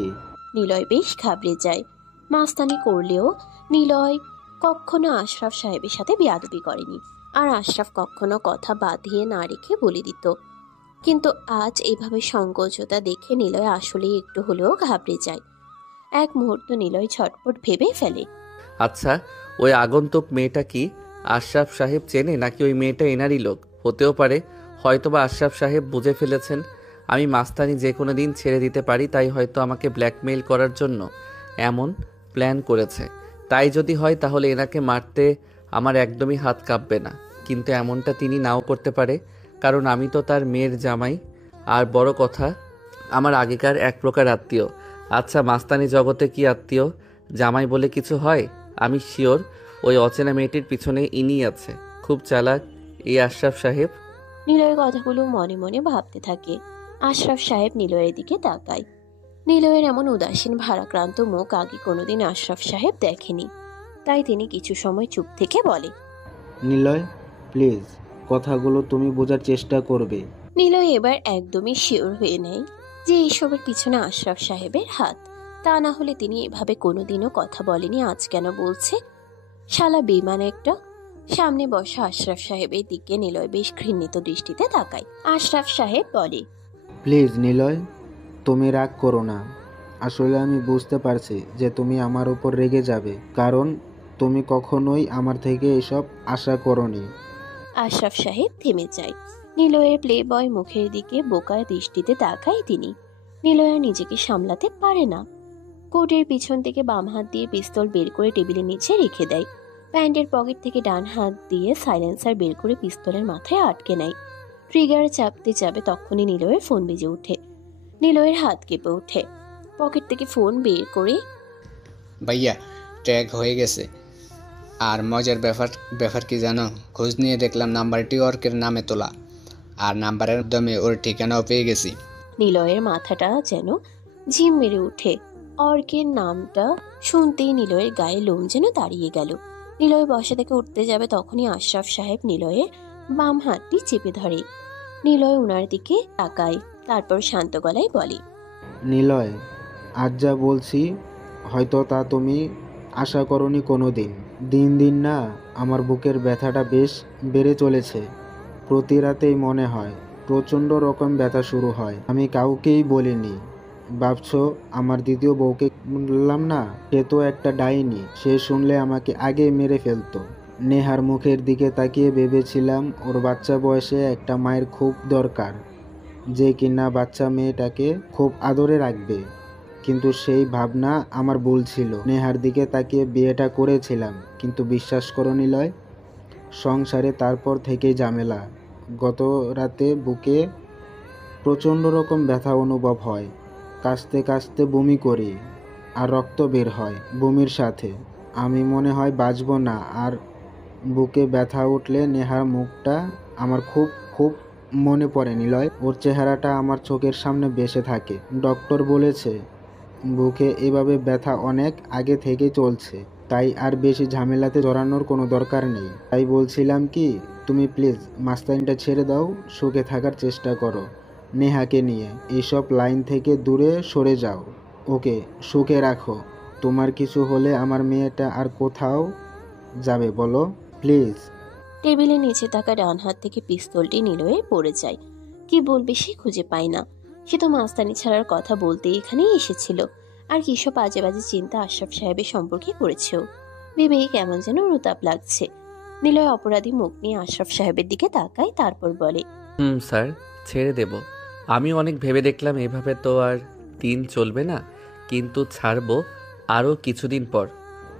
নিলয় বেশ ঘাবড়ে যায়। মাস্তানি করলেও নিলয় কখনো আশরাফ সাহেবের সাথে বেয়াদবি করেনি। আর আশরাফ কখনো কথা বাঁধিয়ে না রেখে বলে দিত। কিন্তু আজ এইভাবে সংকোচতা দেখে নিলয় আসলে একটু হলেও ঘাবড়ে যায়। এক মুহূর্ত নিলয় ছটফট ভেবে ফেলে। আচ্ছা, ওই আগন্তুক মেয়েটা কি আশরাফ সাহেব চেনে, নাকি ওই মেয়েটা এনারই লোক? হতেও পারে, হয়তোবা আশরাফ সাহেব বুঝে ফেলেছেন আমি মাস্তানি যে কোনো দিন ছেড়ে দিতে পারি, তাই হয়তো আমাকে ব্ল্যাকমেইল করার জন্য এমন প্ল্যান করেছে। তাই যদি হয় তাহলে এনাকে মারতে আমার একদমই হাত কাঁপবে না। কিন্তু এমনটা তিনি নাও করতে পারে, কারণ আমি তো তার মেয়ের জামাই। আর বড় কথা, আমার আগেকার এক প্রকার আত্মীয়। আচ্ছা, মাস্তানি জগতে কি আত্মীয় জামাই বলে কিছু হয়? আমি শিওর ওই অচেনা মেয়েটির পিছনে ইনি আছে। খুব চালাক এই আশরাফ সাহেব। নিলয়ের কথাগুলো মনে মনে ভাবতে থাকে। আশরাফ সাহেব নিলয়ের দিকে তাকায়। নিলয়ের এমন উদাসীন ভারাক্রান্ত মুখ আগে কোনোদিন আশরাফ সাহেব দেখেনি। তাই তিনি কিছু সময় চুপ থেকে বলে, নিলয় প্লিজ, কথাগুলো তুমি বোঝার চেষ্টা করবে। নিলয় এবার একদমই শিওর হয়ে নেয় যে এইসবের পিছনে আশরাফ সাহেবের হাত। তা না হলে তিনি এভাবে কোনোদিনও কথা বলেনি, আজ কেন বলছে? শালা বেইমান একটা। সামনে বসা আশরাফ সাহেবের দিকে নিলয় বেশ ঘৃণিত দৃষ্টিতে তাকায়। আশরাফ সাহেব বলে, প্লিজ নিলয়, তুমি রাগ করো না। আসলে আমি বুঝতে পারছি যে তুমি আমার উপর রেগে যাবে, কারণ তুমি কখনোই আমার থেকে এসব আশা করোনি। আশরাফ সাহেব থেমে যায়। নিলয়ের প্লে বয় মুখের দিকে বোকা দৃষ্টিতে তাকায় তিনি। নিলয় আর নিজেকে সামলাতে পারে না। কোটের পিছন থেকে বাম হাত দিয়ে পিস্তল বের করে টেবিলের নিচে রেখে দেয়। প্যান্টের পকেট থেকে ডান হাত দিয়ে সাইলেন্সার বের করে পিস্তলের মাথায় আটকে নেয়। ট্রিগার চাপতে যাবে তখনই নিলয়ের ফোন বেজে ওঠে। নিলয়ের হাত কেঁপে ওঠে। পকেট থেকে ফোন বের করে, ভাইয়া ট্র্যাক হয়ে গেছে। আর মজার ব্যাপার কি জানো, খোঁজ নিয়ে দেখলাম নাম্বারটি অর্কের নামে তোলা, আর নাম্বারের মাধ্যমে ওর ঠিকানাও পেয়ে গেছি। নিলয়ের মাথাটা যেন ঝিম মেরে উঠে। অর্কের নামটা শুনতেই নিলয়ের গায়ে লোম যেন দাঁড়িয়ে গেল। নিলয় বসা থেকে উঠতে যাবে তখনই আশরাফ সাহেব নিলয়ের বাম হাতটি চেপে ধরে। নিলয় ওনার দিকে তাকায়, তারপর শান্ত গলায় বলে, নিলয়, আজ যা বলছি হয়তো তা তুমি আশা করনি কোনো দিন। দিন দিন না আমার বুকের ব্যথাটা বেশ বেড়ে চলেছে। প্রতি রাতেই মনে হয় প্রচণ্ড রকম ব্যথা শুরু হয়। আমি কাউকেই বলিনি, ভাবছো আমার দ্বিতীয় বউকে বললাম না, সে তো একটা ডাইনি, সে শুনলে আমাকে আগে মেরে ফেলতো। নেহার মুখের দিকে তাকিয়ে ভেবেছিলাম ওর বাচ্চা বয়সে একটা মায়ের খুব দরকার, যে কিনা বাচ্চা মেয়েটাকে খুব আদরে রাখবে। কিন্তু সেই ভাবনা আমার ভুল ছিল। নেহার দিকে তাকিয়ে বিয়েটা করেছিলাম, কিন্তু বিশ্বাস করো নিলয়, সংসারে তারপর থেকেই ঝামেলা। গত রাতে বুকে প্রচণ্ড রকম ব্যথা অনুভব হয়, কাশতে কাশতে বমি করি আর রক্ত বের হয় বমির সাথে। আমি মনে হয় বাঁচব না। আর বুকে ব্যথা উঠলে নেহার মুখটা আমার খুব খুব মনে পড়ে নিলয়। ওর চেহারাটা আমার চোখের সামনে ভেসে থাকে। ডক্টর বলেছে বুকে এভাবে ব্যথা অনেক আগে থেকে চলছে, তাই আর বেশি ঝামেলাতে জড়ানোর কোনো দরকার নেই। তাই বলছিলাম কি, তুমি প্লিজ মাস্তানিটা ছেড়ে দাও, সুখে থাকার চেষ্টা করো নেহাকে নিয়ে। এইসব লাইন থেকে দূরে সরে যাও, ওকে সুখে রাখো। তোমার কিছু হলে আমার মেয়েটা আর কোথাও যাবে বলো, প্লিজ। টেবিলের নিচে থাকা ডান হাত থেকে পিস্তলটি নিলয়ে পড়ে যায়। কি বলবে সে খুঁজে পায় না। সে তো মাস্তানি ছাড়ার কথা বলতে এখানেই এসেছিল, আর কিসব বাজে বাজে চিন্তা আশরাফ সাহেবের সম্পর্কে করেছেও। ভেবেই কেমন যেন অনুতাপ লাগছে। নিলয় অপরাধী মুখ নিয়ে আশরাফ সাহেবের দিকে তাকায়, তারপর বলে, স্যার ছেড়ে দেব। আমি অনেক ভেবে দেখলাম এভাবে তো আর দিন চলবে না, কিন্তু ছাড়বো আরও কিছুদিন পর।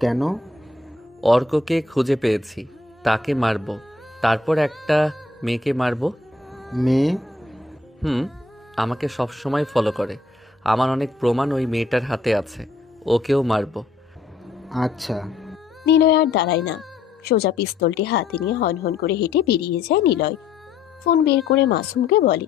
কেন? অর্ককে খুঁজে পেয়েছি, তাকে মারবো, তারপর একটা মেয়েকে মারবো। মেয়ে? আমাকে সব সময় ফলো করে। আমার অনেক প্রমাণ ওই মেয়েটার হাতে আছে, ওকেও মারবো। আচ্ছা। নিলয় আর দাঁড়ায় না, সোজা পিস্তলটি হাতে নিয়ে হন হন করে হেঁটে বেরিয়ে যায় নিলয়। ফোন বের করে মাসুমকে বলে,